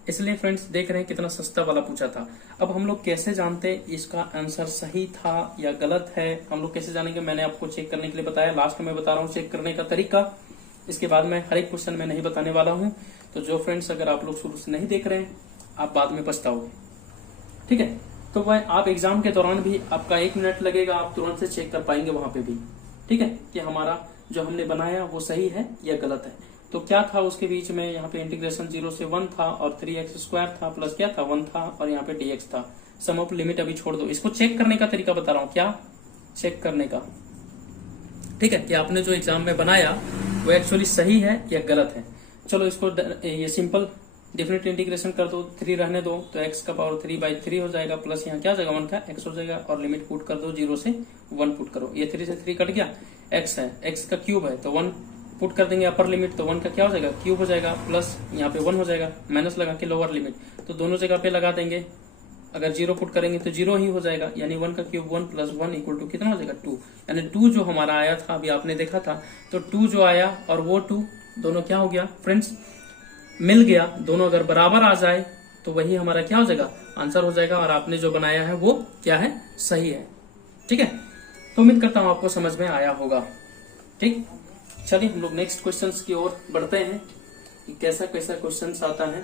इसलिए फ्रेंड्स देख रहे हैं कितना सस्ता वाला पूछा था। अब हम लोग कैसे जानते इसका आंसर सही था या गलत है, हम लोग कैसे जानेंगे, मैंने आपको चेक करने के लिए बताया, लास्ट में बता रहा हूँ चेक करने का तरीका। इसके बाद में हर एक क्वेश्चन में नहीं बताने वाला हूँ। तो जो फ्रेंड्स अगर आप लोग शुरू से नहीं देख रहे हैं, आप बाद में पछताओगे, ठीक है। तो वह आप एग्जाम के दौरान भी आपका 1 मिनट लगेगा, आप तुरंत से चेक कर पाएंगे वहां पे भी, ठीक है, कि हमारा जो हमने बनाया वो सही है या गलत है। तो क्या था उसके बीच में, यहाँ पे इंटीग्रेशन 0 से 1 था, और 3x² था, प्लस क्या था 1 था, और यहाँ पे dx था। सम ऑफ लिमिट अभी छोड़ दो, इसको चेक करने का तरीका बता रहा हूँ, क्या चेक करने का, ठीक है, कि आपने जो एग्जाम में बनाया वो एक्चुअली सही है या गलत है। चलो इसको ये सिंपल डेफिनेट इंटीग्रेशन कर दो, 3 रहने दो, तो x का पावर 3/3 हो जाएगा, प्लस यहाँ क्या हो जाएगा 1 का x हो जाएगा, और लिमिट पुट कर दो 0 से 1 पुट करो, ये 3 से 3 कट गया, x है, x का क्यूब है तो 1 पुट कर देंगे अपर लिमिट, तो 1 का क्या हो जाएगा क्यूब हो जाएगा, प्लस यहाँ पे 1 हो जाएगा, माइनस लगा के लोअर लिमिट, तो दोनों जगह पे लगा देंगे। अगर 0 पुट करेंगे तो 0 ही हो जाएगा, यानी 1 का क्यूब 1 प्लस 1 इक्वल टू कितना हो जाएगा 2। यानी 2 जो हमारा आया था अभी आपने देखा था, तो 2 जो आया और वो 2 दोनों क्या हो गया फ्रेंड्स, मिल गया। दोनों अगर बराबर आ जाए तो वही हमारा क्या हो जाएगा आंसर हो जाएगा, और आपने जो बनाया है वो क्या है सही है, ठीक है। तो उम्मीद करता हूं आपको समझ में आया होगा, ठीक। चलिए हम लोग नेक्स्ट क्वेश्चंस की ओर बढ़ते हैं कि कैसा कैसा क्वेश्चंस आता है।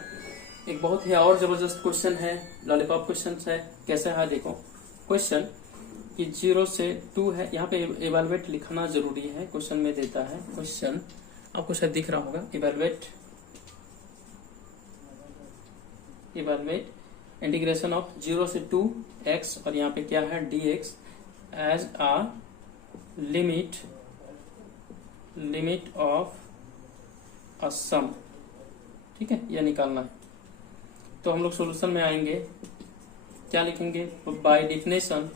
एक बहुत ही और जबरदस्त क्वेश्चन है, लॉलीपॉप क्वेश्चन है। कैसा है देखो क्वेश्चन कि 0 से 2 है, यहाँ पे इवेलुएट लिखना जरूरी है, क्वेश्चन में देता है क्वेश्चन, आपको शायद दिख रहा होगा, इवेलुएट इंटीग्रेशन ऑफ 0 से 2x, और यहाँ पे क्या है dx as a limit of a sum, ठीक है, यह निकालना है। तो हम लोग सॉल्यूशन में आएंगे, क्या लिखेंगे, बाय डेफिनेशन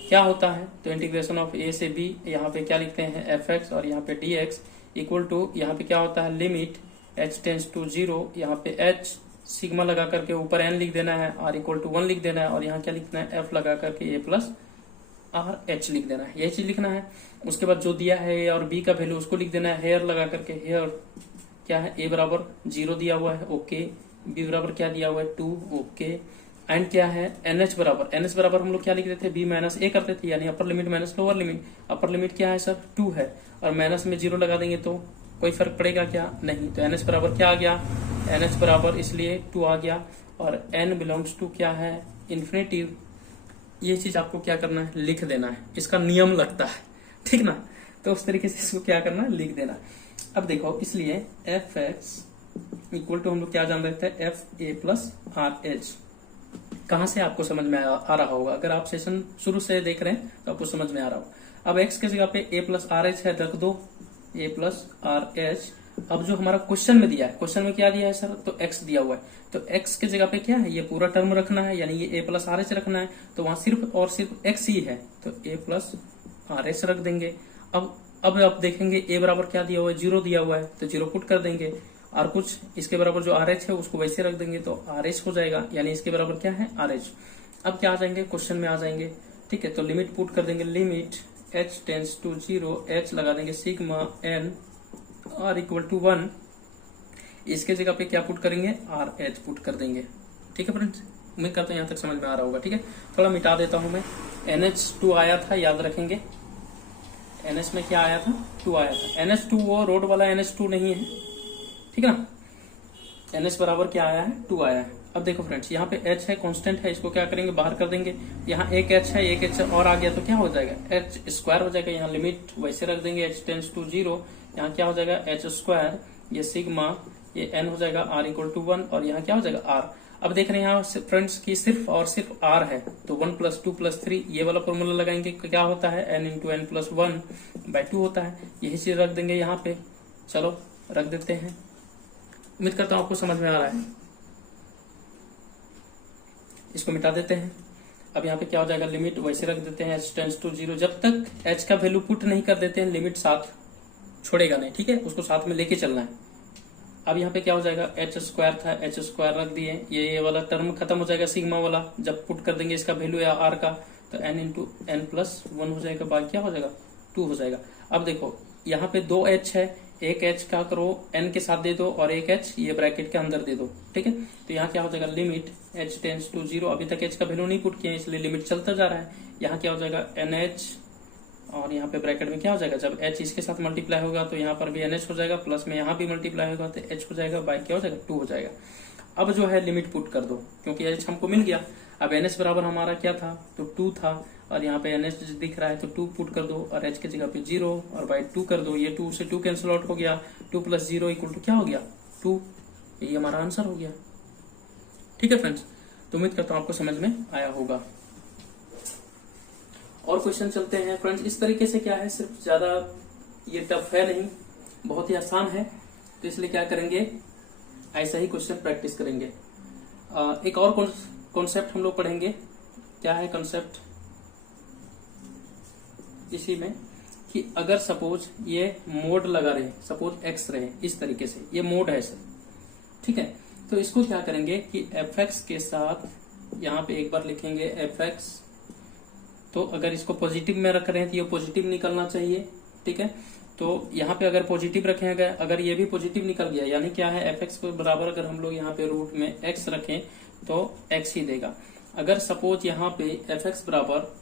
क्या होता है, तो इंटीग्रेशन ऑफ a से b, यहाँ पे क्या लिखते हैं fx, और यहाँ पे dx इक्वल टू, यहाँ पे क्या होता है लिमिट h टेंस टू 0, यहाँ पे h सिग्मा लगा करके ऊपर n लिख देना है, r इक्वल टू 1 लिख देना है, और यहाँ क्या लिखना है f लगा करके a प्लस आर एच लिख देना है, यही चीज लिखना है। उसके बाद जो दिया है ए और बी का वैल्यू उसको लिख देना है, हेयर लगा करके, हेयर क्या है ए बराबर 0 दिया हुआ है, ओके, बी बराबर क्या दिया हुआ है 2, ओके, एंड क्या है एनएच बराबर हम लोग क्या लिख देते थे बी माइनस ए करते थे, यानी upper limit minus lower limit. Upper limit क्या है सर 2 है, और माइनस में 0 लगा देंगे तो कोई फर्क पड़ेगा क्या, नहीं। तो एनएच बराबर क्या आ गया, एनएच बराबर इसलिए 2 आ गया, और एन बिलोंग्स टू क्या है इन्फिनेटिव। ये चीज आपको क्या करना है लिख देना है, इसका नियम लगता है, ठीक ना। तो उस तरीके से इसको क्या करना है लिख देना है। अब देखो इसलिए एफ एक्स इक्वल टू हम लोग क्या जान रहे थे F A plus R H. कहां से आपको समझ में आ रहा होगा, अगर आप सेशन शुरू से देख रहे हैं तो आपको समझ में आ रहा होगा। अब एक्स के जगह पे ए प्लस आर एच है, रख दो ए प्लस आर एच। अब जो हमारा क्वेश्चन में दिया है, क्वेश्चन में क्या दिया है सर, तो x दिया हुआ है, तो x के जगह पे क्या है ये पूरा टर्म रखना है, यानी ये a प्लस आर एच रखना है, तो वहां सिर्फ और सिर्फ x ही है, तो a प्लस आर एच रख देंगे। अब आप देखेंगे a बराबर क्या दिया हुआ है 0 दिया हुआ है, तो 0 पुट कर देंगे, और कुछ इसके बराबर जो आर एच है उसको वैसे रख देंगे, तो आर एच हो जाएगा, यानी इसके बराबर क्या है आर एच। अब क्या आ जाएंगे क्वेश्चन में आ जाएंगे, ठीक है, तो लिमिट पुट कर देंगे, limit h tends to 0, h लगा देंगे sigma n R equal to 1, इसके जगह पे क्या पुट करेंगे आर एच पुट कर देंगे, ठीक है फ्रेंड्स। उम्मीद करता हूँ यहाँ तक समझ में आ रहा होगा, ठीक है। थोड़ा मिटा देता हूँ मैं, NH2 आया था, याद रखेंगे NH में क्या आया था 2 आया था, NH2 वो रोड वाला NH2 नहीं है, ठीक है ना। NH बराबर क्या आया है 2 आया है। अब देखो फ्रेंड्स, यहाँ पे h है, कांस्टेंट है, इसको क्या करेंगे, बाहर कर देंगे। यहाँ एक h है, एक h और आ गया तो क्या हो जाएगा, h स्क्वायर हो जाएगा। यहाँ लिमिट वैसे रख देंगे, h टेंड्स टू 0, यहाँ क्या हो जाएगा h स्क्वायर, ये सिग्मा, ये n हो जाएगा r इक्वल टू 1, और यहाँ क्या हो जाएगा r। अब देख रहे हैं यहाँ फ्रेंड्स की सिर्फ और सिर्फ r है, तो 1 + 2 + 3 ये वाला फॉर्मूला लगाएंगे, क्या होता है n × n + 1/2 होता है। यही चीज रख देंगे यहाँ पे। चलो रख देते हैं, उम्मीद करता हूँ आपको समझ में आ रहा है। इसको मिटा देते हैं। अब यहाँ पे क्या हो जाएगा, लिमिट वैसे रख देते हैं, h टेंड्स टू 0, जब तक h का वैल्यू पुट नहीं कर देते हैं लिमिट साथ छोड़ेगा नहीं, ठीक है, उसको साथ में लेके चलना है। अब यहाँ पे क्या हो जाएगा, h स्क्वायर था, h स्क्वायर रख दिए, ये वाला टर्म खत्म हो जाएगा, सिग्मा वाला जब पुट कर देंगे इसका वैल्यू या r का, तो n × n + 1 हो जाएगा, बाकी क्या हो जाएगा 2 हो जाएगा। अब देखो यहाँ पे 2 h है, एक h क्या करो n के साथ दे दो और एक h ये ब्रैकेट के अंदर दे दो, ठीक है। तो यहाँ क्या हो जाएगा, लिमिट h टेंड्स टू 0, अभी तक h का वैल्यू नहीं पुट किया इसलिए लिमिट चलता जा रहा है। यहाँ क्या हो जाएगा nh, और यहाँ पे ब्रैकेट में क्या हो जाएगा, जब h इसके साथ मल्टीप्लाई होगा तो यहाँ पर भी nh हो जाएगा, प्लस में यहाँ भी मल्टीप्लाई होगा तो h हो जाएगा, बाई क्या हो जाएगा 2 हो जाएगा। अब जो है लिमिट पुट कर दो, क्योंकि h हमको मिल गया। अब ns बराबर हमारा क्या था, तो 2 था, और यहाँ पे ns दिख रहा है तो 2 पुट कर दो, और h की जगह पे 0 और बाई 2 कर दो। ये 2 से 2 कैंसिल आउट हो गया, 2 + 0 = क्या हो गया 2। ये हमारा आंसर हो गया, ठीक है फ्रेंड्स। तो उम्मीद करता हूँ आपको समझ में आया होगा। और क्वेश्चन चलते हैं फ्रेंड्स। इस तरीके से क्या है, सिर्फ ज्यादा ये टफ है नहीं, बहुत ही आसान है, तो इसलिए क्या करेंगे, ऐसा ही क्वेश्चन प्रैक्टिस करेंगे। एक और कॉन्सेप्ट हम लोग पढ़ेंगे। क्या है कॉन्सेप्ट इसी में, कि अगर सपोज ये मोड लगा रहे, सपोज एक्स रहे इस तरीके से, ये मोड है सर, ठीक है। तो इसको क्या करेंगे कि fx के साथ यहाँ पे एक बार लिखेंगे fx, तो अगर इसको पॉजिटिव में रख रहे हैं तो ये पॉजिटिव निकलना चाहिए, ठीक है। तो यहाँ पे अगर पॉजिटिव रखेंगे, अगर ये भी पॉजिटिव निकल गया, यानी क्या है fx के बराबर अगर हम लोग यहाँ पे रूट में x रखें तो x ही देगा। अगर सपोज यहाँ पे fx बराबर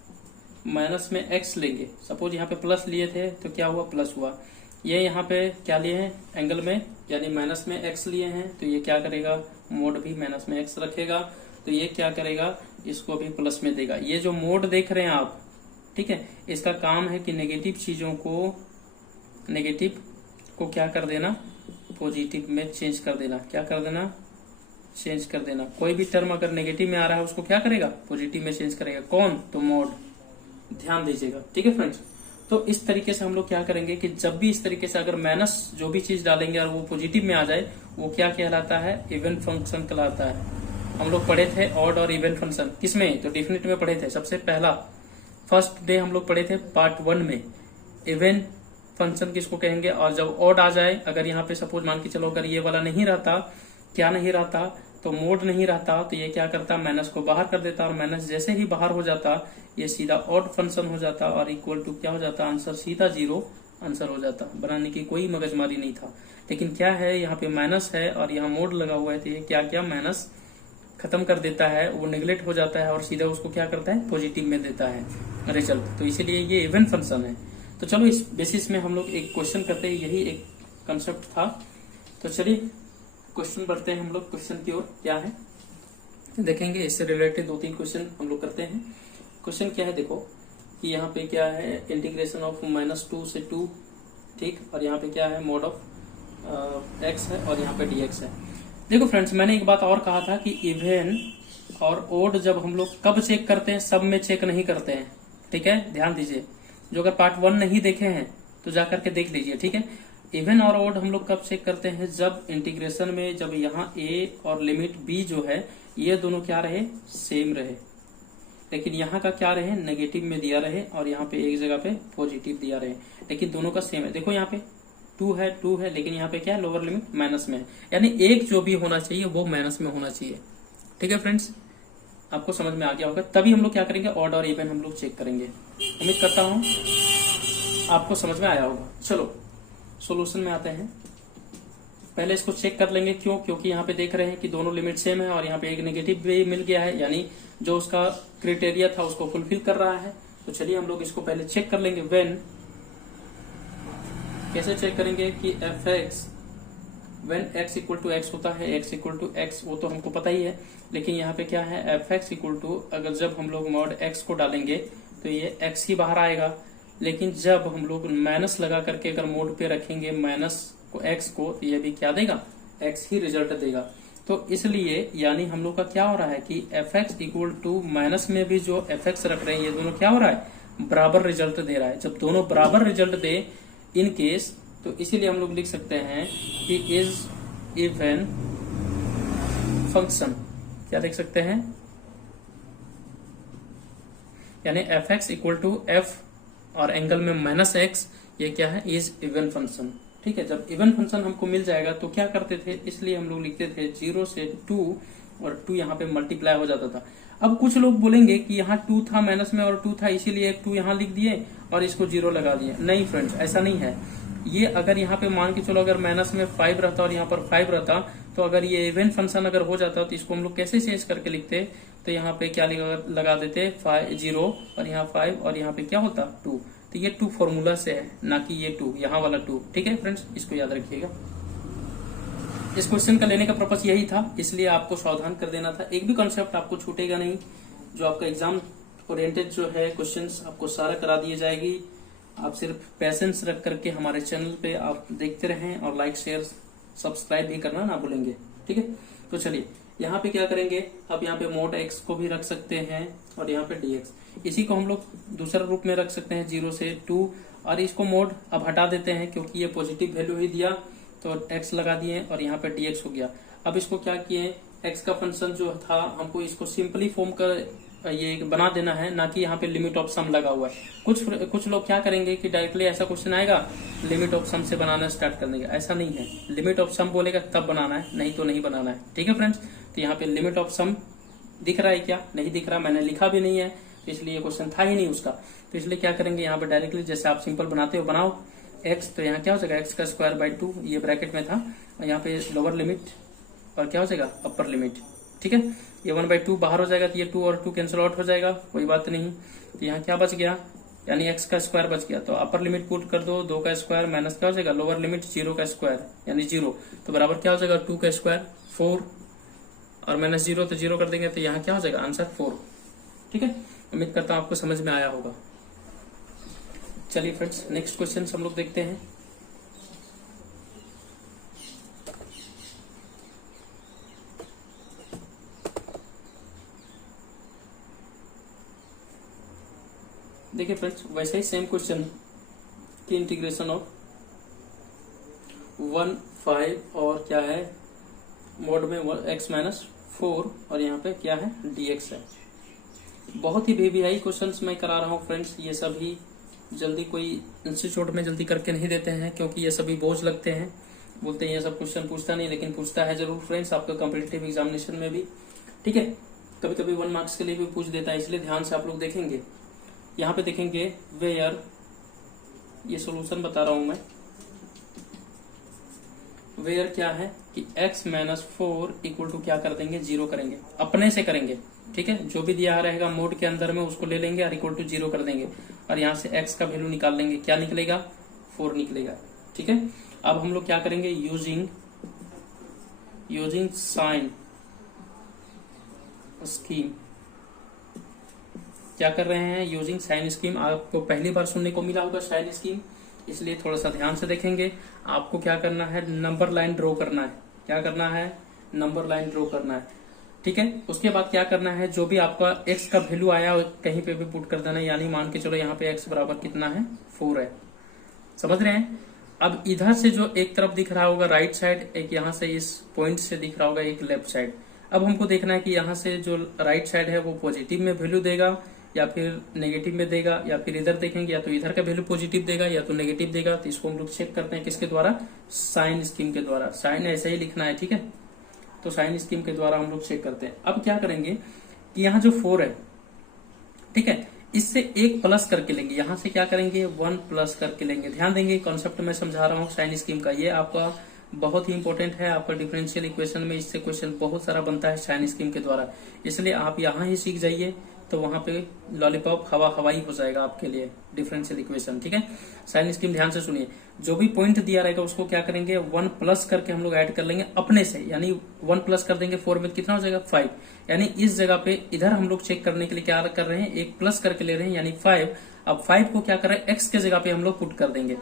माइनस में x लेंगे, सपोज यहाँ पे प्लस लिए थे तो क्या हुआ, प्लस हुआ। ये यहाँ पे क्या लिए हैं, एंगल में, यानी माइनस में x लिए हैं, तो ये क्या करेगा, मोड भी माइनस में x रखेगा, तो ये क्या करेगा, इसको भी प्लस में देगा। ये जो मोड देख रहे हैं आप, ठीक है, इसका काम है कि नेगेटिव चीजों को, नेगेटिव को क्या कर देना, पॉजिटिव में चेंज कर देना। क्या कर देना, चेंज कर देना। कोई भी टर्म अगर नेगेटिव में आ रहा है उसको क्या करेगा, पॉजिटिव में चेंज करेगा। कौन, तो मोड, ध्यान दीजिएगा, ठीक है फ्रेंड्स। तो इस तरीके से हम लोग क्या करेंगे कि जब भी इस तरीके से अगर माइनस जो भी चीज डालेंगे और वो पॉजिटिव में आ जाए, वो क्या कहलाता है, इवन फंक्शन कहलाता है। हम लोग पढ़े थे ऑड और इवन फंक्शन, किसमें, तो डेफिनेट में पढ़े थे। सबसे पहला फर्स्ट डे हम लोग पढ़े थे पार्ट 1 में, इवन फंक्शन किसको कहेंगे। और जब ऑड आ जाए, अगर यहाँ पे सपोज मान के चलो अगर ये वाला नहीं रहता, क्या नहीं रहता, तो मोड नहीं रहता, तो ये क्या करता, माइनस को बाहर कर देता, और माइनस जैसे ही बाहर हो जाता ये सीधा ऑड फंक्शन हो जाता, और इक्वल टू क्या हो जाता, आंसर सीधा 0 आंसर हो जाता। बनाने की कोई मगजमारी नहीं था। लेकिन क्या है, यहाँ पे माइनस है और यहाँ मोड लगा हुआ है, तो ये क्या क्या माइनस खत्म कर देता है, वो नेग्लेक्ट हो जाता है और सीधा उसको क्या करता है, पॉजिटिव में देता है रिजल्ट। तो इसीलिए ये इवन फंक्शन है। तो चलो इस बेसिस में हम लोग एक क्वेश्चन करते हैं, यही एक कंसेप्ट था। तो चलिए क्वेश्चन बढ़ते हैं हम लोग क्वेश्चन की ओर। क्या है देखेंगे, इससे रिलेटेड 2-3 क्वेश्चन हम लोग करते हैं। क्वेश्चन क्या है, देखो कि यहाँ पे क्या है, इंटीग्रेशन ऑफ -2 से 2, ठीक, और यहाँ पे क्या है, मोड ऑफ x है और यहाँ पे dx है। देखो फ्रेंड्स, मैंने एक बात और कहा था कि इवन और ओड जब हम लोग कब चेक करते हैं, सब में चेक नहीं करते हैं, ठीक है, ध्यान दीजिए। जो अगर पार्ट 1 नहीं देखे हैं तो जाकर के देख लीजिए, ठीक है। इवन और ओड हम लोग कब चेक करते हैं, जब इंटीग्रेशन में, जब यहाँ a और लिमिट b जो है ये दोनों क्या रहे, सेम रहे, लेकिन यहाँ का क्या रहे, नेगेटिव में दिया रहे, और यहाँ पे एक जगह पे पॉजिटिव दिया रहे, लेकिन दोनों का सेम है। देखो यहाँ पे 2 है, लेकिन यहाँ पे क्या है, लोअर लिमिट माइनस में है, यानी एक जो भी होना चाहिए वो माइनस में होना चाहिए, ठीक है फ्रेंड्स। आपको समझ में आ गया होगा, तभी हम लोग क्या करेंगे, ऑड और इवन हम लोग चेक करेंगे। उम्मीद करता हूँ आपको समझ में आया होगा। चलो सॉल्यूशन में आते हैं। पहले इसको चेक कर लेंगे, क्यों, क्योंकि यहाँ पे देख रहे हैं कि दोनों लिमिट सेम है और यहाँ पे एक नेगेटिव भी मिल गया है, यानी जो उसका क्राइटेरिया था उसको फुलफिल कर रहा है। तो चलिए हम लोग इसको पहले चेक कर लेंगे। व्हेन कैसे चेक करेंगे कि fx when x equal to X होता है, x इक्वल टू एक्स वो तो हमको पता ही है, लेकिन यहाँ पे क्या है एफ एक्स इक्वल टू, अगर जब हम लोग मॉड x को डालेंगे तो ये x ही बाहर आएगा, लेकिन जब हम लोग माइनस लगा करके अगर मोड पे रखेंगे माइनस को x को, तो ये भी क्या देगा, x ही रिजल्ट देगा। तो इसलिए यानी हम लोग का क्या हो रहा है कि F X equal to minus में भी जो एफ एक्स रख रहे हैं ये दोनों क्या हो रहा है, बराबर रिजल्ट दे रहा है। जब दोनों बराबर रिजल्ट दे इन केस, तो इसीलिए हम लोग लिख सकते हैं कि इज इवन फंक्शन, क्या लिख सकते हैं, यानी F X equal to F और एंगल में माइनस एक्स, ये क्या है, इज इवन फंक्शन। ठीक है, जब इवन फंक्शन हमको मिल जाएगा तो क्या करते थे, इसलिए हम लोग लिखते थे 0 से 2 और 2 यहाँ पे मल्टीप्लाई हो जाता था। अब कुछ लोग बोलेंगे कि यहाँ 2 था माइनस में और 2 था इसीलिए 2 यहाँ लिख दिए और इसको 0 लगा दिए। नहीं फ्रेंड्स, ऐसा नहीं है। ये अगर यहाँ पे मान के चलो अगर माइनस में 5 रहता और यहाँ पर 5 रहता, तो अगर ये इवन फंक्शन अगर हो जाता तो इसको हम लोग कैसे चेंज करके लिखते, तो यहाँ पे क्या लगा देते 0 और यहाँ 5 और यहाँ पे क्या होता 2। तो ये 2 फॉर्मूला से है, ना कि ये 2 यहाँ वाला 2। ठीक है फ्रेंड्स, इसको याद रखिएगा। इस क्वेश्चन का लेने का पर्पस यही था, इसलिए आपको सावधान कर देना था। एक भी कॉन्सेप्ट आपको छूटेगा नहीं, जो आपका एग्जाम ओरिएंटेड जो है क्वेश्चंस आपको सारा करा दिए जाएगी। आप सिर्फ पैसेंस रख करके हमारे चैनल पे आप देखते रहें और लाइक शेयर सब्सक्राइब भी करना ना भूलेंगे। ठीक है, तो चलिए यहाँ पे क्या करेंगे, अब यहाँ पे मोड x को भी रख सकते हैं और यहाँ पे dx, इसी को हम लोग दूसरा रूप में रख सकते हैं 0 से 2, और इसको मोड अब हटा देते हैं क्योंकि ये पॉजिटिव वैल्यू ही दिया, तो x लगा दिए और यहाँ पे dx हो गया। अब इसको क्या किए, x का फंक्शन जो था हमको इसको सिंपली फॉर्म कर ये बना देना है, ना कि यहाँ पे लिमिट ऑफ सम लगा हुआ है। कुछ लोग क्या करेंगे कि डायरेक्टली ऐसा क्वेश्चन आएगा लिमिट ऑफ सम से बनाना स्टार्ट कर देंगे, ऐसा नहीं है। लिमिट ऑफ सम बोलेगा तब बनाना है, नहीं तो नहीं बनाना है। ठीक है फ्रेंड्स, तो यहाँ पे लिमिट ऑफ सम दिख रहा है क्या, नहीं दिख रहा, मैंने लिखा भी नहीं है, तो इसलिए क्वेश्चन था ही नहीं उसका। तो इसलिए क्या करेंगे, यहाँ पे डायरेक्टली जैसे आप सिंपल बनाते हो बनाओ एक्स, तो यहाँ क्या हो जाएगा एक्स का स्क्वायर बाई 2, ये ब्रैकेट में था, और यहाँ पे लोअर लिमिट और क्या हो जाएगा अपर लिमिट। ठीक है, ये 1/2 बाहर हो जाएगा, तो ये 2 और 2 कैंसिल आउट हो जाएगा, कोई बात नहीं। तो यहाँ क्या बच गया, यानी x का स्क्वायर बच गया। तो अपर लिमिट पुट कर दो, 2 का स्क्वायर माइनस क्या हो जाएगा लोअर लिमिट 0 का स्क्वायर यानी 0, तो बराबर क्या हो जाएगा 2 का स्क्वायर 4 और माइनस 0 तो 0 कर देंगे, तो यहाँ क्या हो जाएगा आंसर 4। ठीक है, उम्मीद करता हूँ आपको समझ में आया होगा। चलिए फ्रेंड्स, नेक्स्ट क्वेश्चन हम लोग देखते हैं। देखिए फ्रेंड्स, वैसे ही सेम क्वेश्चन की इंटीग्रेशन ऑफ 1 5 और क्या है मोड में x माइनस 4 और यहाँ पे क्या है dx है। बहुत ही वीवीआई क्वेश्चंस मैं करा रहा हूँ फ्रेंड्स, ये सभी जल्दी कोई इंस्टीट्यूट में जल्दी करके नहीं देते हैं क्योंकि ये सभी बोझ लगते हैं, बोलते हैं ये सब क्वेश्चन पूछता नहीं, लेकिन पूछता है जरूर फ्रेंड्स आपका कॉम्पिटिटिव एग्जामिनेशन में भी। ठीक है, कभी कभी 1 मार्क्स के लिए भी पूछ देता है, इसलिए ध्यान से आप लोग देखेंगे। यहाँ पे देखेंगे वेयर, ये सॉल्यूशन बता रहा हूं मैं, वेयर क्या है कि x माइनस 4 इक्वल टू क्या कर देंगे 0 करेंगे, अपने से करेंगे। ठीक है, जो भी दिया रहेगा मोड के अंदर में उसको ले लेंगे और इक्वल टू 0 कर देंगे और यहाँ से x का वैल्यू निकाल लेंगे, क्या निकलेगा 4 निकलेगा। ठीक है, अब हम लोग क्या करेंगे यूजिंग साइन स्कीम, क्या कर रहे हैं यूजिंग साइन स्कीम। आपको पहली बार सुनने को मिला होगा साइन स्कीम, इसलिए थोड़ा सा ध्यान से देखेंगे। आपको क्या करना है नंबर लाइन ड्रॉ करना है, क्या करना है नंबर लाइन ड्रॉ करना है। ठीक है, उसके बाद क्या करना है जो भी आपका x का वैल्यू आया कहीं पे भी पुट कर देना, यानी मान के चलो यहाँ पे x बराबर कितना है 4 है, समझ रहे हैं। अब इधर से जो एक तरफ दिख रहा होगा राइट साइड, एक यहाँ से इस पॉइंट से दिख रहा होगा एक लेफ्ट साइड। अब हमको देखना है कि यहाँ से जो राइट साइड है वो पॉजिटिव में वैल्यू देगा या फिर नेगेटिव में देगा, या फिर इधर देखेंगे या तो इधर का वैल्यू पॉजिटिव देगा या तो नेगेटिव देगा। तो इसको हम लोग चेक करते हैं किसके द्वारा, साइन स्कीम के द्वारा। साइन ऐसे ही लिखना है, ठीक है, तो साइन स्कीम के द्वारा हम लोग चेक करते हैं। अब क्या करेंगे कि यहाँ जो 4 है, ठीक है, इससे एक प्लस करके लेंगे, यहाँ से क्या करेंगे 1 प्लस करके लेंगे। ध्यान देंगे कॉन्सेप्ट में समझा रहा हूँ साइन स्कीम का, ये आपका बहुत ही इंपॉर्टेंट है। आपका डिफरेंशियल इक्वेशन में इससे क्वेश्चन बहुत सारा बनता है साइन स्कीम के द्वारा, इसलिए आप यहाँ ही सीख जाइए तो वहां पे लॉलीपॉप हवाई हो जाएगा आपके लिए डिफरेंशियल इक्वेशन। ठीक है, साइन स्कीम ध्यान से सुनिए। जो भी पॉइंट दिया रहेगा उसको क्या करेंगे, 1 प्लस करके हम लोग ऐड कर लेंगे अपने से, यानी 1 प्लस कर देंगे 4 में कितना हो जाएगा 5। यानी इस जगह पे इधर हम लोग चेक करने के लिए क्या कर रहे हैं, एक प्लस करके ले रहे हैं यानी 5। अब 5 को क्या कर रहे हैं, एक्स के जगह पे हम लोग पुट कर देंगे,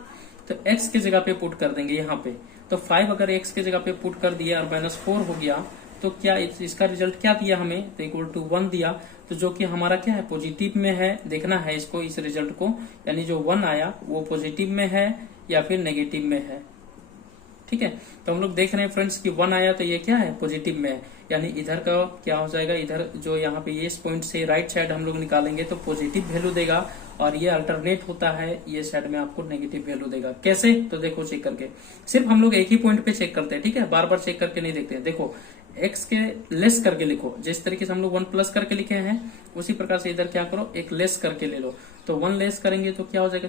तो एक्स के जगह पे पुट कर देंगे यहाँ पे। तो 5 अगर एक्स के जगह पे पुट कर दिया और -4 हो गया तो क्या इसका रिजल्ट क्या दिया हमें, तो इक्वल टू 1 दिया। तो जो कि हमारा क्या है, पॉजिटिव में है, देखना है इसको, इस रिजल्ट को, यानी जो 1 आया वो पॉजिटिव में है या फिर नेगेटिव में है। ठीक है, तो हम लोग देख रहे हैं फ्रेंड्स कि 1 आया तो ये क्या है, पॉजिटिव में है, यानी इधर का क्या हो जाएगा, इधर जो यहाँ पे ये इस पॉइंट से राइट साइड हम लोग निकालेंगे तो पॉजिटिव वैल्यू देगा, और ये अल्टरनेट होता है, ये साइड में आपको नेगेटिव वैल्यू देगा। कैसे, तो देखो चेक करके, सिर्फ हम लोग एक ही पॉइंट पे चेक करते हैं। ठीक है, बार बार चेक करके नहीं देखते हैं। देखो एक्स के लेस करके लिखो, जिस तरीके से हम लोग 1 प्लस करके लिखे हैं उसी प्रकार से इधर क्या करो, एक लेस करके ले लो। तो 1 लेस करेंगे तो क्या हो जाएगा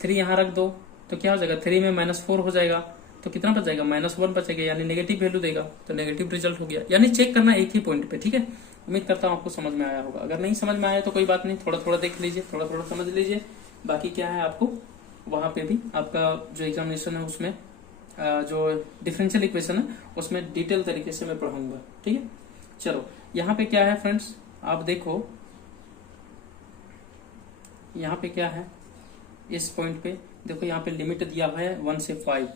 3 यहाँ रख दो तो क्या हो जाएगा 3 में -4 हो जाएगा, तो कितना बचेगा -1 बचेगा, यानी नेगेटिव वैल्यू देगा, तो नेगेटिव रिजल्ट हो गया। यानी चेक करना एक ही पॉइंट पे। ठीक है, उम्मीद करता हूँ आपको समझ में आया होगा। अगर नहीं समझ में आया तो कोई बात नहीं, थोड़ा थोड़ा देख लीजिए, थोड़ा थोड़ा समझ लीजिए। बाकी क्या है, आपको वहां पे भी आपका जो एग्जामिनेशन है उसमें जो डिफरेंशियल इक्वेशन है उसमें डिटेल तरीके से मैं पढ़ाऊंगा। ठीक है, चलो यहाँ पे क्या है फ्रेंड्स, आप देखो यहाँ पे क्या है, इस पॉइंट पे देखो, यहाँ पे लिमिट दिया हुआ है 1 से 5।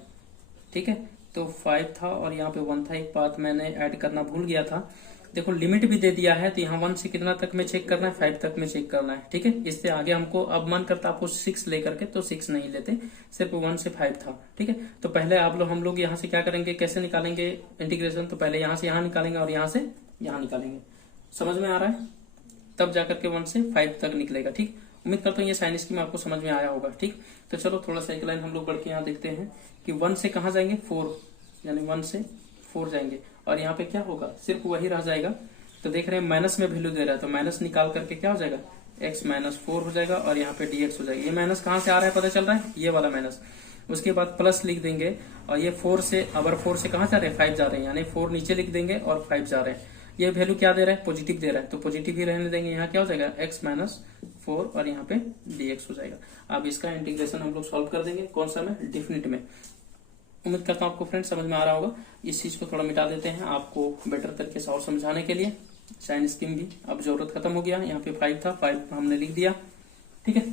ठीक है, तो 5 था और यहाँ पे 1 था, एक बात मैंने ऐड करना भूल गया था। देखो लिमिट भी दे दिया है, तो यहाँ 1 से कितना तक में चेक करना है, 5 तक में चेक करना है। ठीक है, इससे आगे हमको अब मन करता आपको 6 लेकर के, तो 6 नहीं लेते, सिर्फ 1 से 5 था। ठीक है, तो पहले हम लोग यहाँ से क्या करेंगे, कैसे निकालेंगे इंटीग्रेशन, तो पहले यहाँ से यहाँ निकालेंगे और यहाँ से यहाँ निकालेंगे। समझ में आ रहा है, तब जाकर के 1 से 5 तक निकलेगा। ठीक, उम्मीद करता हूँ ये साइन स्कीम आपको समझ में आया होगा। ठीक, तो चलो थोड़ा सा एक लाइन हम लोग बढ़ के यहाँ देखते हैं कि 1 से कहाँ जाएंगे 4, यानी 1 से 4 जाएंगे, और यहाँ पे क्या होगा, सिर्फ वही रह जाएगा। तो देख रहे हैं माइनस में वैल्यू दे रहा है, तो माइनस निकाल करके क्या हो जाएगा, x -4 हो जाएगा, और यहाँ पे dx हो जाएगा। ये माइनस कहाँ से आ रहा है पता चल रहा है, ये वाला माइनस। उसके बाद प्लस लिख देंगे, और ये 4 से, अगर 4 से कहाँ जा रहे हैं 5 जा रहे हैं, यानी 4 नीचे लिख देंगे और 5 जा रहे हैं। ये वैल्यू क्या दे रहा है, पॉजिटिव दे रहा है, तो पॉजिटिव ही रहने देंगे। यहाँ क्या हो जाएगा x -4 और यहाँ पे dx हो जाएगा। अब इसका इंटीग्रेशन हम लोग सॉल्व कर देंगे, कौन सा में, डिफिनिट में। उम्मीद करता हूँ आपको फ्रेंड्स समझ में आ रहा होगा। इस चीज को थोड़ा मिटा देते हैं आपको बेटर तरीके से और समझाने के लिए। साइन स्कीम भी अब जरूरत खत्म हो गया, यहाँ पे 5 था, 5 हमने लिख दिया। ठीक है,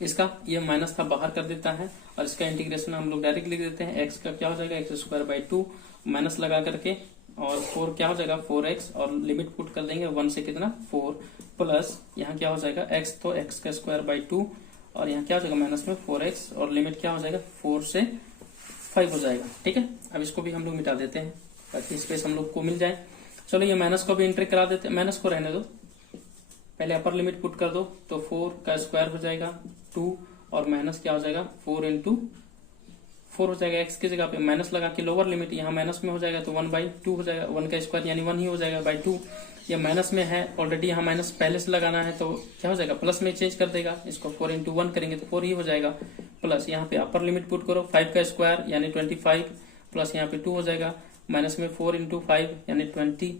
इसका ये माइनस था बाहर कर देता है, और इसका इंटीग्रेशन हम लोग डायरेक्ट लिख देते हैं। x का क्या हो जाएगा, x² 2 माइनस लगा करके, और 4 क्या हो जाएगा 4x, और लिमिट पुट कर देंगे 1 से कितना 4, प्लस यहाँ क्या हो जाएगा x, तो x² 2, और यहाँ क्या हो जाएगा माइनस में 4x, और लिमिट क्या हो जाएगा 4 से 5 हो जाएगा। ठीक है, अब इसको भी हम लोग मिटा देते हैं ताकि स्पेस हम लोग को मिल जाए। चलो ये माइनस को भी एंट्री करा देते हैं, माइनस को रहने दो, पहले अपर लिमिट पुट कर दो, तो 4 का स्क्वायर हो जाएगा 2, और माइनस क्या हो जाएगा 4 × 4 हो जाएगा। x की जगह पे माइनस लगा के लोअर लिमिट यहाँ माइनस में हो जाएगा, तो 1/2 हो जाएगा, 1 का स्क्वायर यानी 1 ही हो जाएगा /2। ये माइनस में है ऑलरेडी, यहाँ माइनस पहले से लगाना है, तो क्या हो जाएगा प्लस में चेंज कर देगा, इसको 4 × 1 करेंगे तो 4 ही हो जाएगा। प्लस यहाँ पे अपर लिमिट पुट करो, 5 का स्क्वायर यानी 25, प्लस यहाँ पे 2 हो जाएगा, माइनस में 4 × 5 यानी 20,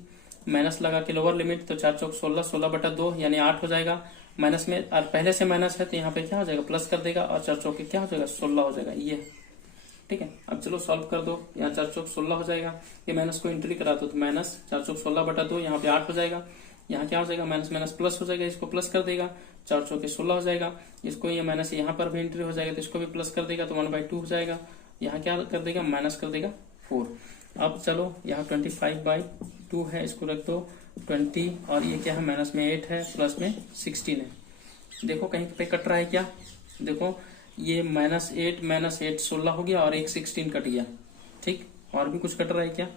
माइनस लगा के लोअर लिमिट, तो 4 चौक 16, 16/2 यानी 8 हो जाएगा। माइनस में और पहले से माइनस है तो यहाँ पे क्या हो जाएगा प्लस कर देगा, और 4 चौक क्या हो जाएगा 16 हो जाएगा ये। ठीक है, अब चलो सॉल्व कर दो, यहाँ 4 चौक 16 हो जाएगा, ये माइनस को एंट्री करा दो, तो माइनस 4 चौक 16/2 यहाँ पे 8 हो जाएगा। यहाँ क्या हो जाएगा माइनस माइनस प्लस हो जाएगा, इसको प्लस कर देगा, 4 चौके 16 हो जाएगा। इसको ये माइनस यहाँ पर भी एंट्री हो जाएगा, तो इसको भी प्लस कर देगा, तो 1/2 हो जाएगा। यहाँ क्या कर देगा माइनस कर देगा 4। अब चलो यहाँ 25/2 है, इसको रख दो 20, और ये क्या है माइनस में 8 है, प्लस में 16 है। देखो कहीं पे कट रहा है क्या, देखो ये -8 16 हो गया, और एक 16 कट गया। ठीक, और भी कुछ कट रहा है क्या,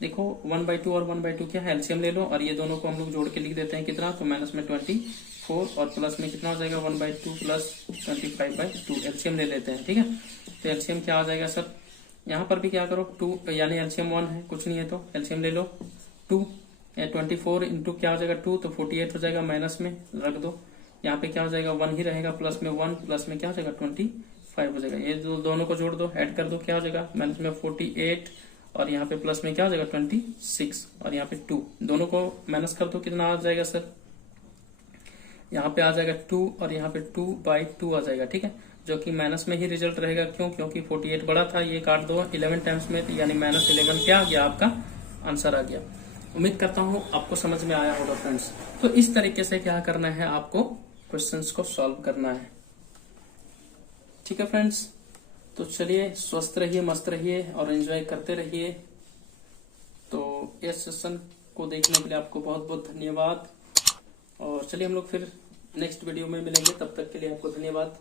देखो 1/2 और 1/2 क्या है, एलसीएम ले लो, और ये दोनों को हम लोग जोड़ के लिख देते हैं कितना, तो माइनस में 24, और प्लस में कितना हो जाएगा 1/2 प्लस 25/2, एलसीएम ले लेते हैं। ठीक है, तो एलसीएम क्या हो जाएगा सर, यहाँ पर भी क्या करो 2, यानी एलसीएम 1 है, कुछ नहीं है तो एलसीएम ले लो 2, 24 इंटू क्या हो जाएगा 2, तो 48 हो जाएगा, माइनस में रख दो, यहाँ पे क्या हो जाएगा 1 ही रहेगा, प्लस में 1, प्लस में क्या हो जाएगा 25 हो जाएगा। ये दोनों को जोड़ दो, ऐड कर दो, क्या हो जाएगा माइनस में 48, और यहाँ पे प्लस में क्या हो जाएगा 26, और यहाँ पे 2, दोनों को माइनस कर दो, कितना आ जाएगा सर यहाँ पे आ जाएगा 2 और यहाँ पे 2/2 आ जाएगा, ठीक है, जो कि माइनस में ही रिजल्ट रहेगा। क्यों? क्योंकि 48 बड़ा था, ये काट दो 11 टाइम्स में, यानी -11 क्या आ गया, आपका आंसर आ गया। उम्मीद करता हूँ आपको समझ में आया होगा फ्रेंड्स। तो इस तरीके से क्या करना है, आपको क्वेश्चंस को सॉल्व करना है, ठीक है फ्रेंड्स। तो चलिए, स्वस्थ रहिए, मस्त रहिए और एंजॉय करते रहिए। तो इस सेशन को देखने के लिए आपको बहुत बहुत धन्यवाद। और चलिए हम लोग फिर नेक्स्ट वीडियो में मिलेंगे, तब तक के लिए आपको धन्यवाद।